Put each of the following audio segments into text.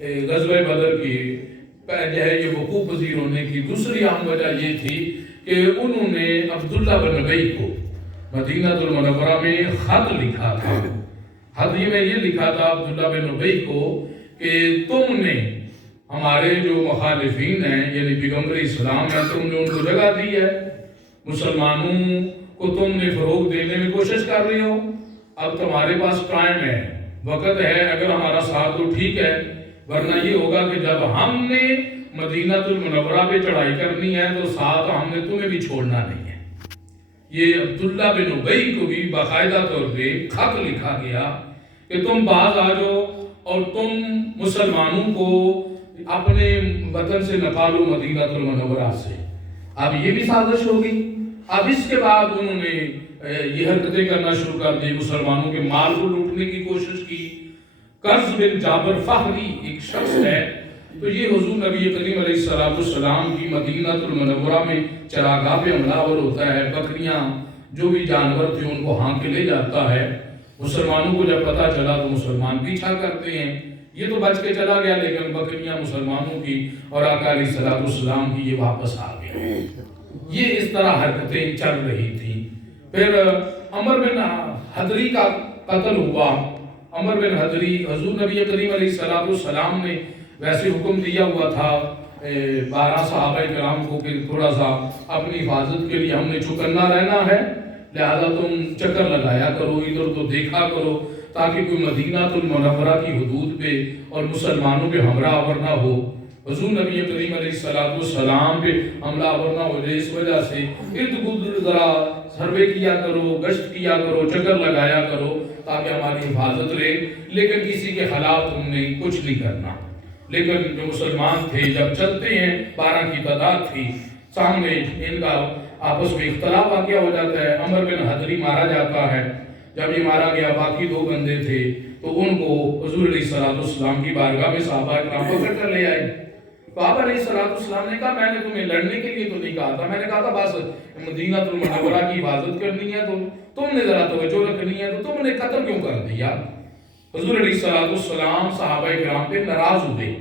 غزوہ بدر کی جو ہے یہ وقوع پذیر ہونے کی دوسری اہم وجہ یہ تھی کہ انہوں نے عبداللہ بن ابی کو مدینہ المنورہ میں خط لکھا تھا. خط میں یہ لکھا تھا عبداللہ بن ابی کو کہ تم نے ہمارے جو مخالفین ہیں یعنی پیغمبر اسلام ہیں تم نے ان کو جگہ دی ہے, مسلمانوں کو تم نے فروغ دینے میں کوشش کر رہے ہو, اب تمہارے پاس ٹائم ہے, وقت ہے, اگر ہمارا ساتھ تو ٹھیک ہے, ورنہ یہ ہوگا کہ جب ہم نے مدینہ المنورہ پہ چڑھائی کرنی ہے تو ساتھ ہم نے تمہیں بھی چھوڑنا نہیں ہے. یہ عبداللہ بن ابی کو بھی باقاعدہ طور پہ خط لکھا گیا کہ تم باز آ جاؤ اور تم مسلمانوں کو اپنے وطن سے نکالو مدینہ المنورہ سے. اب یہ بھی سازش ہوگی. اب اس کے بعد انہوں نے یہ حرکتیں کرنا شروع کر دی, مسلمانوں کے مال کو لوٹنے کی کوشش کی. قرظ بن جابر فہری ایک شخص ہے, تو یہ حضور نبی کریم علیہ السلام کی مدینہ المنورہ میں چراگاہ پہ حملہ آور ہوتا ہے, بکریاں جو بھی جانور تھے ان کو ہانک کے لے جاتا ہے. مسلمانوں کو جب پتہ چلا تو مسلمان پیچھا کرتے ہیں, یہ تو بچ کے چلا گیا لیکن بکریاں مسلمانوں کی اور آقا علیہ السلام کی یہ واپس آ گئے. یہ اس طرح حرکتیں چل رہی تھیں. پھر عمر بن حضری کا قتل ہوا. عمر بن حضری حضور نبی کریم علیہ السلام نے ویسے حکم دیا ہوا تھا 12 صحابہ کرام کو کہ تھوڑا سا اپنی حفاظت کے لیے ہم نے چوکنا رہنا ہے, لہذا تم چکر لگایا کرو, ادھر تو دیکھا کرو تاکہ کوئی مدینہ المنورہ کی حدود پہ اور مسلمانوں پہ حملہ آور نہ ہو. حضور نبی کریم علیہ السلام پہ حملہ آور نہ ہو جائے, اس وجہ سے ارد گرد ذرا سروے کیا کرو, گشت کیا کرو, چکر لگایا کرو تاکہ ہماری حفاظت رہے, لیکن کسی کے خلاف تم نے کچھ نہیں کرنا. لیکن جو مسلمان تھے جب چلتے ہیں 12 کی تعداد تھی, سامنے ان کا آپس میں اختلاف واقع ہو جاتا ہے. عمر بن حضری مارا جاتا ہے. جب یہ مارا گیا باقی 2 بندے تھے تو ان کو حضور علیہ السلام کی بارگاہ میں صحابہ کرام پکڑ کر لے آئے. تو آپ علیہ السلام نے کہا میں نے تمہیں لڑنے کے لیے تو نہیں کہا تھا, میں نے کہا تھا بس مدینہ المنورہ کی حفاظت کرنی ہے تو تم نے ذرا توجہ رکھنی ہے, تو تم نے قتل کیوں کر دیا. حضور علیہ السلام صحابہ کرام پہ ناراض ہوئے,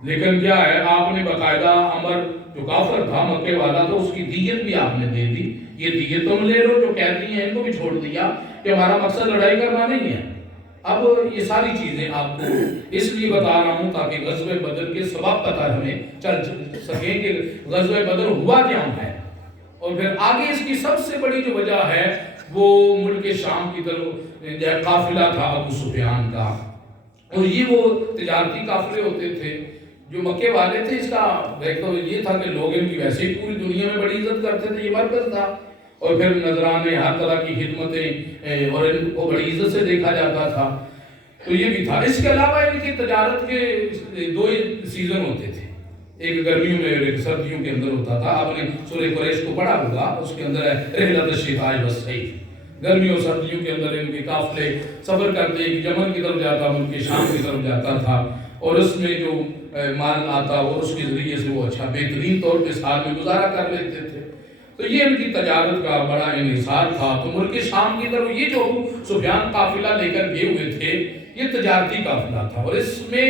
لیکن کیا ہے آپ نے باقاعدہ عمر جو کافر تھا مکے والا تو اس کی دیت بھی آپ نے دے دی. یہ دیت تم لے لو, جو قیدی ہیں ان کو بھی چھوڑ دیا کہ ہمارا مقصد لڑائی کرنا نہیں ہے. اب یہ ساری چیزیں آپ کو اس لیے بتا رہا ہوں تاکہ غزوہ بدر کے سبب پتہ ہمیں چل سکیں کہ غزوہ بدر ہوا کیا ہے. اور پھر آگے اس کی سب سے بڑی جو وجہ ہے وہ ملک شام کی طرف قافلہ تھا ابو سفیان کا, اور یہ وہ تجارتی قافلے ہوتے تھے جو مکے والے تھے. اس کا تو یہ تھا کہ لوگ ان کی ویسے ہی پوری دنیا میں بڑی عزت کرتے تھے, یہ مرکز تھا, اور پھر نذرانے ہر طرح کی خدمتیں اور ان کو بڑی عزت سے دیکھا جاتا تھا. تو یہ بھی تھا. اس کے علاوہ ان کی تجارت کے 2 سیزن ہوتے تھے, ایک گرمیوں میں اور ایک سردیوں کے اندر ہوتا تھا. آپ نے سورہ قریش کو پڑھا ہوگا, اس کے اندر رحلۃ الشتاء والصیف, گرمیوں اور سردیوں کے اندر ان کے قافلے سفر کرتے, ایک یمن کی طرف جاتا, ملک شام کی طرف جاتا تھا, اور اس میں جو مال آتا اور اس کے ذریعے سے وہ اچھا بہترین طور پہ سال میں گزارا کر لیتے تھے. تو یہ ان کی تجارت کا بڑا انحصار تھا. تو ملک شام کی طرف یہ جو سفیان قافلہ لے کر گئے ہوئے تھے یہ تجارتی قافلہ تھا, اور اس میں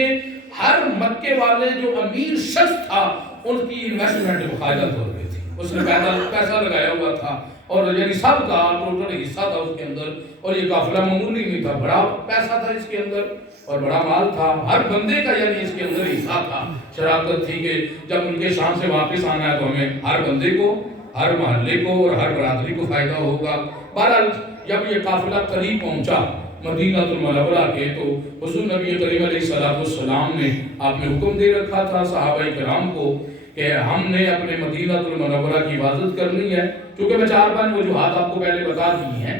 ہر مکے والے جو امیر شخص تھا ان کی انویسٹمنٹ باقاعدہ طور پہ تھی, اس نے پیسہ لگایا ہوا تھا, اور یعنی سب کا ٹوٹل حصہ تھا اس کے اندر. اور یہ قافلہ معمولی نہیں تھا, بڑا پیسہ تھا اس کے اندر اور بڑا مال تھا. ہر بندے کا یعنی اس کے اندر حصہ تھا. شراکت تھی کہ جب ان کے شام سے واپس آنا ہے تو ہمیں ہر بندے کو, ہر محلے کو اور ہر برادری کو فائدہ ہوگا. بہرحال جب یہ قافلہ قریب پہنچا مدینہ المنورہ کے تو حضور نبی کریم علیہ السلام نے آپ نے حکم دے رکھا تھا صحابہ کرام کو کہ ہم نے اپنے مدینہ المنورہ کی حفاظت کرنی ہے. چونکہ میں 4-5 وجوہات آپ کو پہلے بتا دی ہیں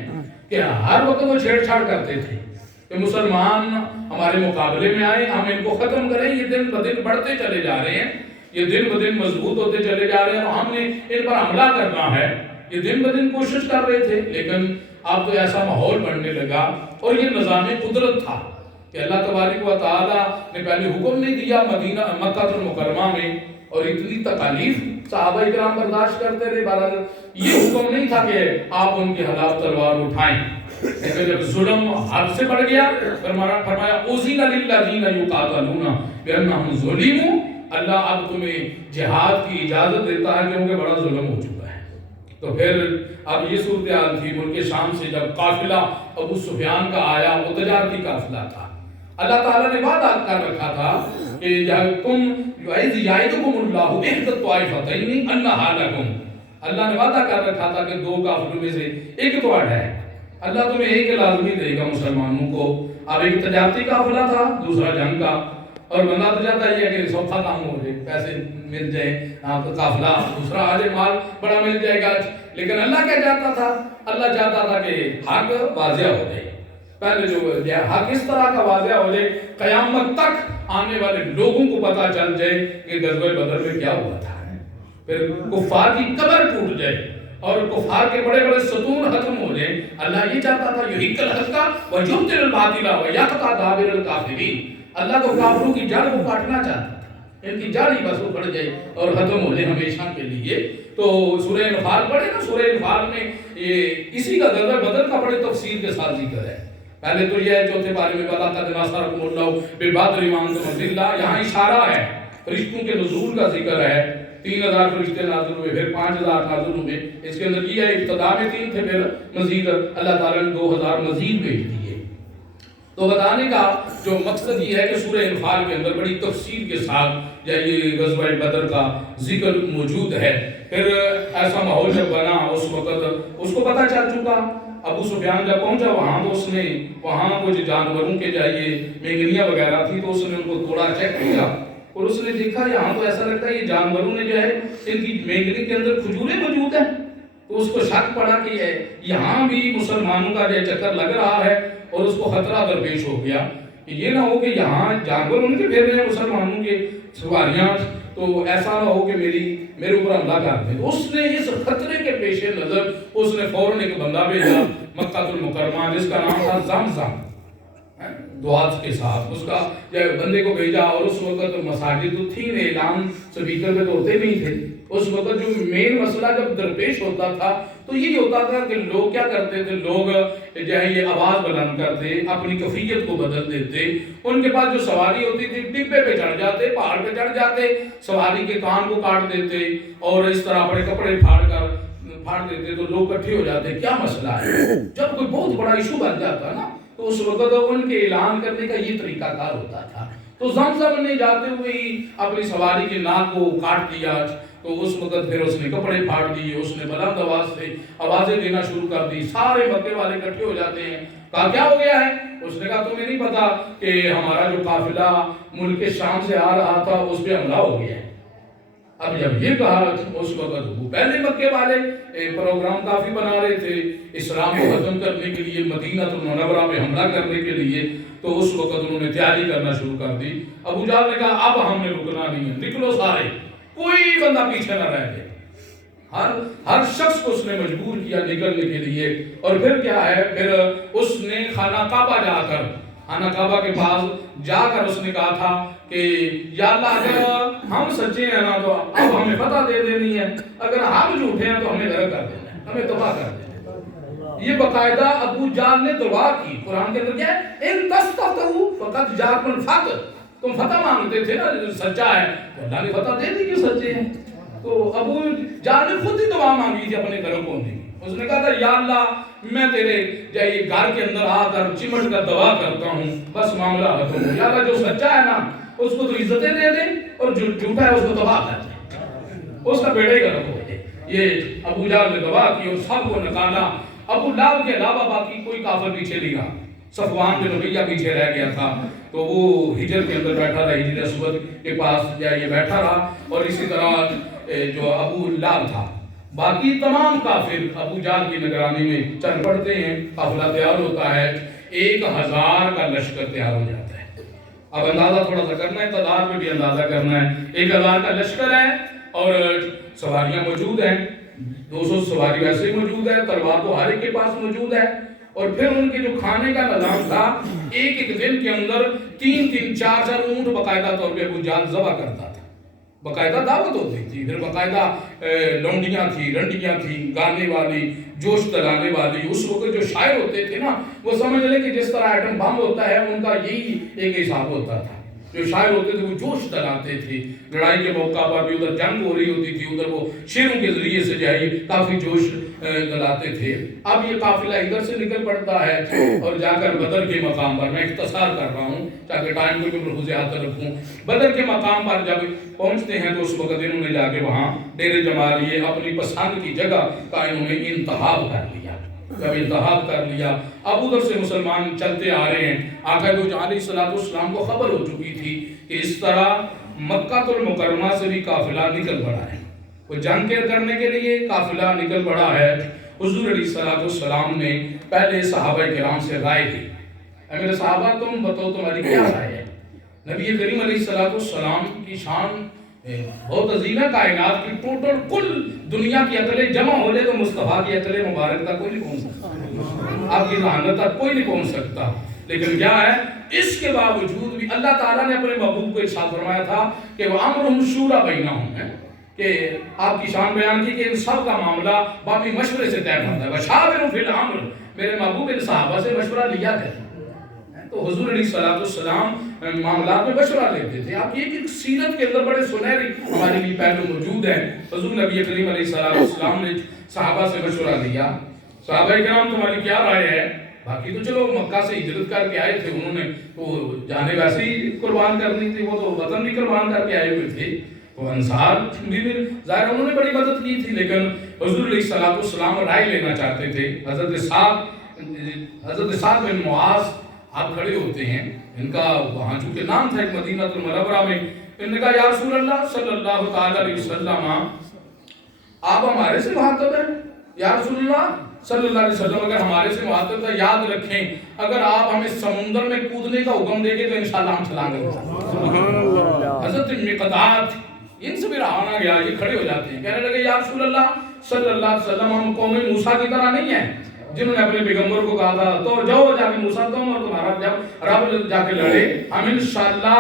کہ ہر وقت وہ چھیڑ چھاڑ کرتے تھے کہ مسلمان ہمارے مقابلے میں آئے, ہم ان کو ختم کریں. یہ دن بدن بڑھتے چلے جا رہے ہیں, یہ دن بدن مضبوط ہوتے چلے جا رہے ہیں, اور ہم نے ان پر حملہ کرنا ہے. یہ دن بدن کوشش کر رہے تھے, لیکن اب تو ایسا ماحول بننے لگا. اور یہ نظام قدرت تھا کہ اللہ تبارک و تعالیٰ نے پہلے حکم نہیں دیا مدینہ مکہ المکرمہ میں, اور اتنی تکالیف صحابہ کرام برداشت کرتے رہے. بہرحال یہ حکم نہیں تھا کہ آپ ان کے خلاف تلوار اٹھائیں, لیکن جب ظلم حد سے بڑھ گیا فرمایا اُذِنَ لِلَّذِينَ يُقَاتَلُونَ بِأَنَّهُمْ ظُلِمُوا، اللہ اب تمہیں جہاد کی اجازت دیتا ہے کیونکہ بڑا ظلم ہو چکا ہے۔ تو پھر اب یہ صورتحال تھی ملک شام سے جب قافلہ ابو سفیان کا آیا، وہ تجارتی قافلہ تھا، اللہ تعالیٰ نے وعدہ کر رکھا تھا کہ تم وَإِذْ يَعِدُكُمُ اللَّهُ إِحْدَى الطَّائِفَتَيْنِ أَنَّهَا لَكُمْ، اللہ نے وعدہ کر رکھا تھا کہ دو قافلوں میں سے ایک تو ہے، اللہ تمہیں ایک لازمی دے گا مسلمانوں کو۔ اب ایک تجارتی قافلہ تھا، دوسرا جنگ کا، اور بندہ تو چاہتا ہی ہے کہ سوکھا کام ہو جائے، پیسے مل جائے، قافلہ دوسرا آ جائے، مال بڑا مل جائے گا۔ لیکن اللہ کیا چاہتا تھا؟ اللہ چاہتا تھا کہ حق واضح ہو جائے، پہلے جو حق اس طرح کا واضح ہو جائے قیامت تک آنے والے لوگوں کو پتا چل جائے کہ غزوہ بدر میں کیا ہوا تھا، پھر کفار کی قبر ٹوٹ جائے اور کفار کے بڑے بڑے ستون ختم ہو جائیں۔ اللہ یہ چاہتا تھا یحق الحق ویبطل الباطل ویقطع دابر الکافرین، اللہ کو کافروں کی جڑ کو کاٹنا چاہتا تھا، ان کی جڑ ہی بس وہ پڑ جائے اور ختم ہو جائے ہمیشہ کے لیے۔ تو سورہ انفال پڑھے نا، سورہ انفال میں یہ اسی کا غزوہ بدر کا بڑے تفصیل کے ساتھ ذکر ہے۔ پہلے تو یہ ہے چوتھے پارے میں وَلَقَدْ نَصَرَكُمُ اللَّهُ بِبَدْرٍ وَأَنْتُمْ أَذِلَّةٌ، یہاں اشارہ ہے، فرشتوں کے نزول کا ذکر ہے، 3000 فرشتے نازل ہوئے، پھر 5000 نازل ہوئے۔ اس کے اندر یہ ہے ابتدا میں 3 تھے، پھر مزید اللہ تعالیٰ نے 2000 مزید بھیج دیے۔ تو بتانے کا جو مقصد یہ ہے کہ سورہ انفال کے اندر بڑی تفصیل کے ساتھ یہ غزوہ بدر کا ذکر موجود ہے۔ پھر ایسا ماحول جب بنا اس وقت اس کو پتہ چل چکا، ابو سفیان جب پہنچا وہاں تو اس نے وہاں کچھ جانوروں کے جائے مینگنیاں وغیرہ تھی تو اس نے ان کو تھوڑا چیک کیا اور اس نے دیکھا یہاں تو ایسا لگتا ہے یہ جانوروں نے جو ہے ان کی مینگنی کے اندر کھجوریں موجود ہیں۔ تو اس کو شک پڑا کہ یہاں بھی مسلمانوں کا جو چکر لگ رہا ہے، اور اس کو خطرہ درپیش ہو گیا کہ یہ نہ ہو کہ یہاں جانور ان کے پھر رہے ہیں مسلمانوں کے سواریاں، تو ایسا نہ ہو کہ میرے اوپر حملہ کر دیں۔ اس نے اس خطرے کے پیش نظر اس نے فوراً ایک بندہ بھیجا مکہ المکرمہ جس کا نام تھا زمزم، دعات کے ساتھ اس کا بندے کو بھیجا۔ اور اس وقت مساجد تو تھی نہیں، اعلان سپیکر پہ تو ہوتے نہیں تھے۔ اس وقت جو مین مسئلہ جب درپیش ہوتا تھا تو یہ ہوتا تھا کہ لوگ کیا کرتے تھے، لوگ جو ہے یہ آواز بلند کرتے، اپنی کیفیت کو بدل دیتے۔ ان کے پاس جو سواری ہوتی تھی ڈبے پہ چڑھ جاتے، پہاڑ پہ چڑھ جاتے، سواری کے کان کو کاٹ دیتے اور اس طرح بڑے کپڑے پھاڑ دیتے، تو لوگ اکٹھے ہو جاتے کیا مسئلہ ہے۔ جب کوئی بہت بڑا ایشو بن جاتا نا تو اس وقت ان کے اعلان کرنے کا یہ طریقہ کار ہوتا تھا۔ تو زمزم نے جاتے ہوئے ہی اپنی سواری کے ناک کو کاٹ دیا، تو اس وقت پھر اس نے کپڑے پھاڑ دیے، اس نے بلند آواز سے آوازیں دینا شروع کر دی، سارے مکے والے اکٹھے ہو جاتے ہیں۔ کہا کیا ہو گیا ہے؟ اس نے کہا تمہیں نہیں پتا کہ ہمارا جو قافلہ ملک شام سے آ رہا تھا اس پہ حملہ ہو گیا ہے۔ اب جب یہ کہا اس وقت وہ پہلے مکے والے پروگرام کافی بنا رہے تھے اسلام کو ختم کرنے کے لیے، مدینہ المنورہ پہ حملہ کرنے کے لیے، تو اس وقت انہوں نے تیاری کرنا شروع کر دی۔ ابو جہل نے کہا اب ہم نے رکنا نہیں ہے، نکلو سارے، کوئی بندہ پیچھے نہ رہ جائے۔ ہر شخص کو اس نے مجبور کیا نکلنے کے لیے۔ اور پھر کیا ہے، پھر اس نے خانہ کعبہ خانہ کعبہ کے پاس جا کر اس نے کہا تھا کہ یا اللہ اگر ہم سچے ہیں نا تو اب ہمیں فتح دے دینی ہے، اگر ہم جھوٹے ہیں تو ہمیں غرق کر دینا ہے، ہمیں تباہ کر دینا ہے۔ یہ باقاعدہ ابو جہل نے دعا کی۔ قرآن کے اندر کیا ہے، ان تستفتحوا فقد جاءکم الفتح، تم فتح مانگتے تھے نا سچا ہے تو اللہ نے فتح دے دی کہ سچے ہیں۔ تو ابو جہل نے خود ہی دعا مانگی تھی اپنے گھروں کو دی۔ اس نے کہا تھا یا اللہ میں تیرے یہ گھر کے اندر آ کر چمٹ کر دعا کرتا ہوں، بس معاملہ ختم ہو۔ یا اللہ جو سچا ہے نا اس کو تو عزتیں دے دیں اور جو جھوٹا ہے اس کو تباہ کر دیں، اس کا بیڑا ہی غرق ہو جائے۔ یہ ابو جہل نے دعا کی اور سب کو نکالا۔ ابو لہب کے علاوہ باقی کوئی کافر پیچھے نہیں رہا۔ صفوان بن امیہ پیچھے رہ گیا تھا، تو وہ ہجر کے اندر بیٹھا رہا، ہجر اسود کے پاس یہ بیٹھا رہا، اور اسی طرح جو ابو لہب تھا۔ باقی تمام کافر ابو جہل کی نگرانی میں چل پڑتے ہیں، قافلہ تیار ہوتا ہے، 1000 کا لشکر تیار ہو جاتا ہے۔ اب اندازہ تھوڑا سا کرنا ہے، تعداد میں بھی اندازہ کرنا ہے۔ 1000 کا لشکر ہے اور سواریاں موجود ہیں، 200 سواری ویسے ہی موجود ہے، تلوار تو ہر ایک کے پاس موجود ہے۔ اور پھر ان کے جو کھانے کا نظام تھا، ایک دن کے اندر 3-4 اونٹ باقاعدہ طور پہ ابو جہل ذبح کرتا تھا۔ باقاعدہ دعوت ہوتی تھی، پھر باقاعدہ لونڈیاں تھیں، رنڈیاں تھیں، گانے والی، جوش دلانے والی. اس وقت جو شاعر ہوتے تھے نا، وہ سمجھ لیں کہ جس طرح ایٹم بم ہوتا ہے ان کا یہی ایک حساب ہوتا تھا. جو شاعر ہوتے تھے وہ جوش دلاتے تھے. لڑائی کے موقع پر بھی ادھر جنگ ہو رہی ہوتی تھی، ادھر وہ شعروں کے ذریعے سے جو ہے کافی جوش دلاتے تھے. اب یہ قافلہ ادھر سے نکل پڑتا ہے اور جا کر بدر کے مقام پر، میں اختصار کر رہا ہوں تاکہ ٹائم کو بھی ملحوظات رکھوں، بدر کے مقام پر جب پہنچتے ہیں تو اس وقت انہوں نے جا کے وہاں ڈیرے جما لیے. اپنی پسند کی جگہ کا انہوں نے انتخاب کر لیا. جب انتخاب کر لیا، اب ادھر سے مسلمان چلتے آ رہے ہیں. آقا دو جہاں علیہ السلام کو خبر ہو چکی تھی کہ اس طرح مکہ المکرمہ سے بھی قافلہ نکل پڑا ہے، وہ جنگ کرنے کے لیے قافلہ نکل پڑا ہے. حضور علیہ السلام نے پہلے صحابہ کرام سے رائے کی. اے میرے صحابہ تم بتاؤ تمہاری کیا رائے ہے؟ نبی کریم علیہ السلام کی شان بہت عظیم ہے. کائنات کی ٹوٹل کل دنیا کی عقلیں جمع ہو جائے تو مصطفیٰ کی عقل مبارک تک کوئی نہیں پہنچ سکتا، آپ کی ذہانت تک کوئی نہیں پہنچ سکتا. لیکن کیا ہے، اس کے باوجود بھی اللہ تعالیٰ نے اپنے محبوب کو ارشاد فرمایا تھا کہ وَأَمْرُهُمْ شُورَىٰ بَيْنَهُمْ، کہ آپ کی شان بیان کی کہ ان سب کا معاملہ باقی مشورے سے طے کرتا ہے. وَشَاوِرْهُمْ فِي الْأَمْرِ، میرے محبوب ان صحابہ سے مشورہ لیا کرتے. تو حضور علیہ السلام معاملات میں مشورہ لیتے تھے. آپ یہ کہ سیرت کے اندر بڑے سنہری ہمارے لیے پہلو موجود ہیں. حضور نبی کریم علیہ السلام نے صحابہ سے مشورہ لیا. صحابہ کرام تمہاری کیا رائے ہے؟ باقی تو چلو مکہ سے ہجرت کر کے آئے تھے، انہوں نے تو جانے ویسے ہی قربان کرنی تھی، وہ تو وطن بھی قربان کر کے آئے ہوئے تھے. وہ انصار بھی ظاہر انہوں نے بڑی مدد کی تھی، لیکن حضور علیہ السلام رائے لینا چاہتے تھے. حضرت سعد بن معاذ آپ کھڑے ہوتے ہیں، ان کا وہاں چونکہ نام تھا ایک مدینہ المنورہ میں. انہوں نے کہا یا رسول اللہ صلی اللہ تعالی علیہ وسلم، آپ ہمارے سے مخاطب ہیں. یا رسول اللہ صلی اللہ علیہ وسلم اگر ہمارے سے مخاطب تھا، یاد رکھیں اگر آپ ہمیں سمندر میں کودنے کا حکم دیں گے تو انشاءاللہ ہم چھلانگ لگائیں. حضرت مقداد ان سے بھی رہا نہ گیا، یہ کھڑے ہو جاتے ہیں، کہنے لگے یا رسول اللہ صلی اللہ علیہ وسلم، ہم قوم موسیٰ کی طرح نہیں ہیں جنہوں نے اپنے پیغمبر کو کہا تھا تو جاؤ جا کے موسیٰ تم اور تمہارا جب رب جا کے لڑے، ہم انشاءاللہ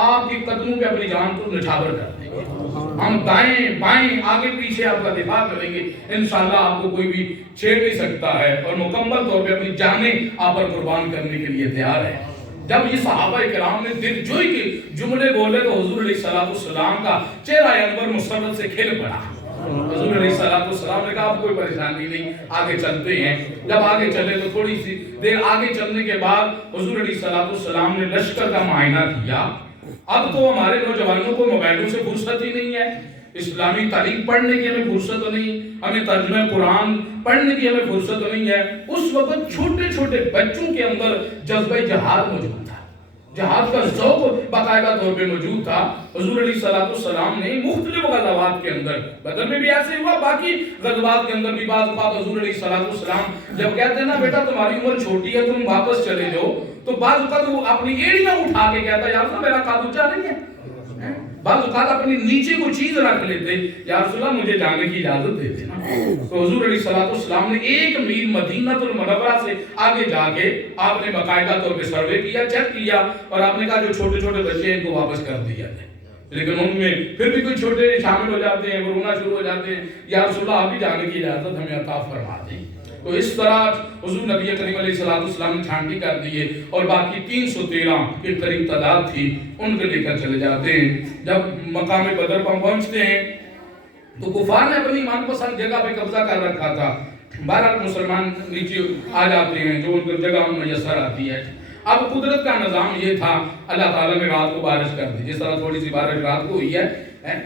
آپ کی قدموں پہ اپنی جان کو نچھاور کر دیں گے. ہم دائیں بائیں آگے پیچھے آپ کا دفاع کریں گے، انشاءاللہ آپ کو کوئی بھی چھیڑ نہیں سکتا ہے، اور مکمل طور پہ اپنی جانیں آپ پر قربان کرنے کے لیے تیار ہے. جب یہ صحابہ کرام نے دل جوئی کے جملے بولے تو حضور علیہ السلام کا چہرہ انور مسرت سے کھل پڑا. حضور علیہ السلام نے کہا اب کوئی پریشانی نہیں، آگے چلتے ہیں. جب آگے چلے تو تھوڑی سی دیر آگے چلنے کے بعد حضور علیہ السلام نے لشکر کا معائنہ کیا. اب تو ہمارے نوجوانوں کو موبائلوں سے فرصت ہی نہیں ہے، اسلامی تعلیم پڑھنے کی ہمیں فرصت نہیں، ہمیں ترجمہ قرآن پڑھنے کی ہمیں فرصت نہیں ہے. اس وقت چھوٹے چھوٹے بچوں کے اندر جذبہ جہاد موجود تھا، جہاد کا ذوق باقاعدہ طور پہ موجود تھا. حضور علیہ السلام نے مختلف غزوات کے اندر، بدر میں بھی ایسے ہوا، باقی غزوات کے اندر بھی بعض اوقات حضور علیہ السلام جب کہتے ہیں نا بیٹا تمہاری عمر چھوٹی ہے تم واپس چلے جاؤ، تو بعض اوقات وہ اپنی ایڑیاں اٹھا کے کہتا یا رسول اللہ میرا قد اونچا نہیں ہے. بعض اوقات اپنی نیچے کو چیز رکھ لیتے، یا رسول اللہ مجھے جانے کی اجازت دیتے نا. تو حضور علیہ السلام نے 1 میل مدینہ المنورہ سے آگے جا کے آپ نے باقاعدہ طور پہ سروے کیا، چیک کیا، اور آپ نے کہا جو چھوٹے چھوٹے بچے ہیں ان کو واپس کر دیا جائے. لیکن ان میں پھر بھی کوئی چھوٹے شامل ہو جاتے ہیں، وہ رونا شروع ہو جاتے ہیں، یا رسول اللہ آپ بھی جانے کی اجازت ہمیں عطا فرما دیں. تو اس طرح حضور نبی کریم علیہ السلام نے چھانٹی کر دیے، اور باقی 313 کے قریب تعداد تھی ان کو لے کر چلے جاتے ہیں. جب مقام بدر پر پہنچتے ہیں تو کفار نے اپنی من پسند جگہ پہ قبضہ کر رکھا تھا. بہرحال مسلمان نیچے آ جاتے ہیں جو ان کو جگہ میسر آتی ہے. اب قدرت کا نظام یہ تھا، اللہ تعالیٰ نے رات کو بارش کر دی. جس طرح تھوڑی سی بارش رات کو ہوئی ہے،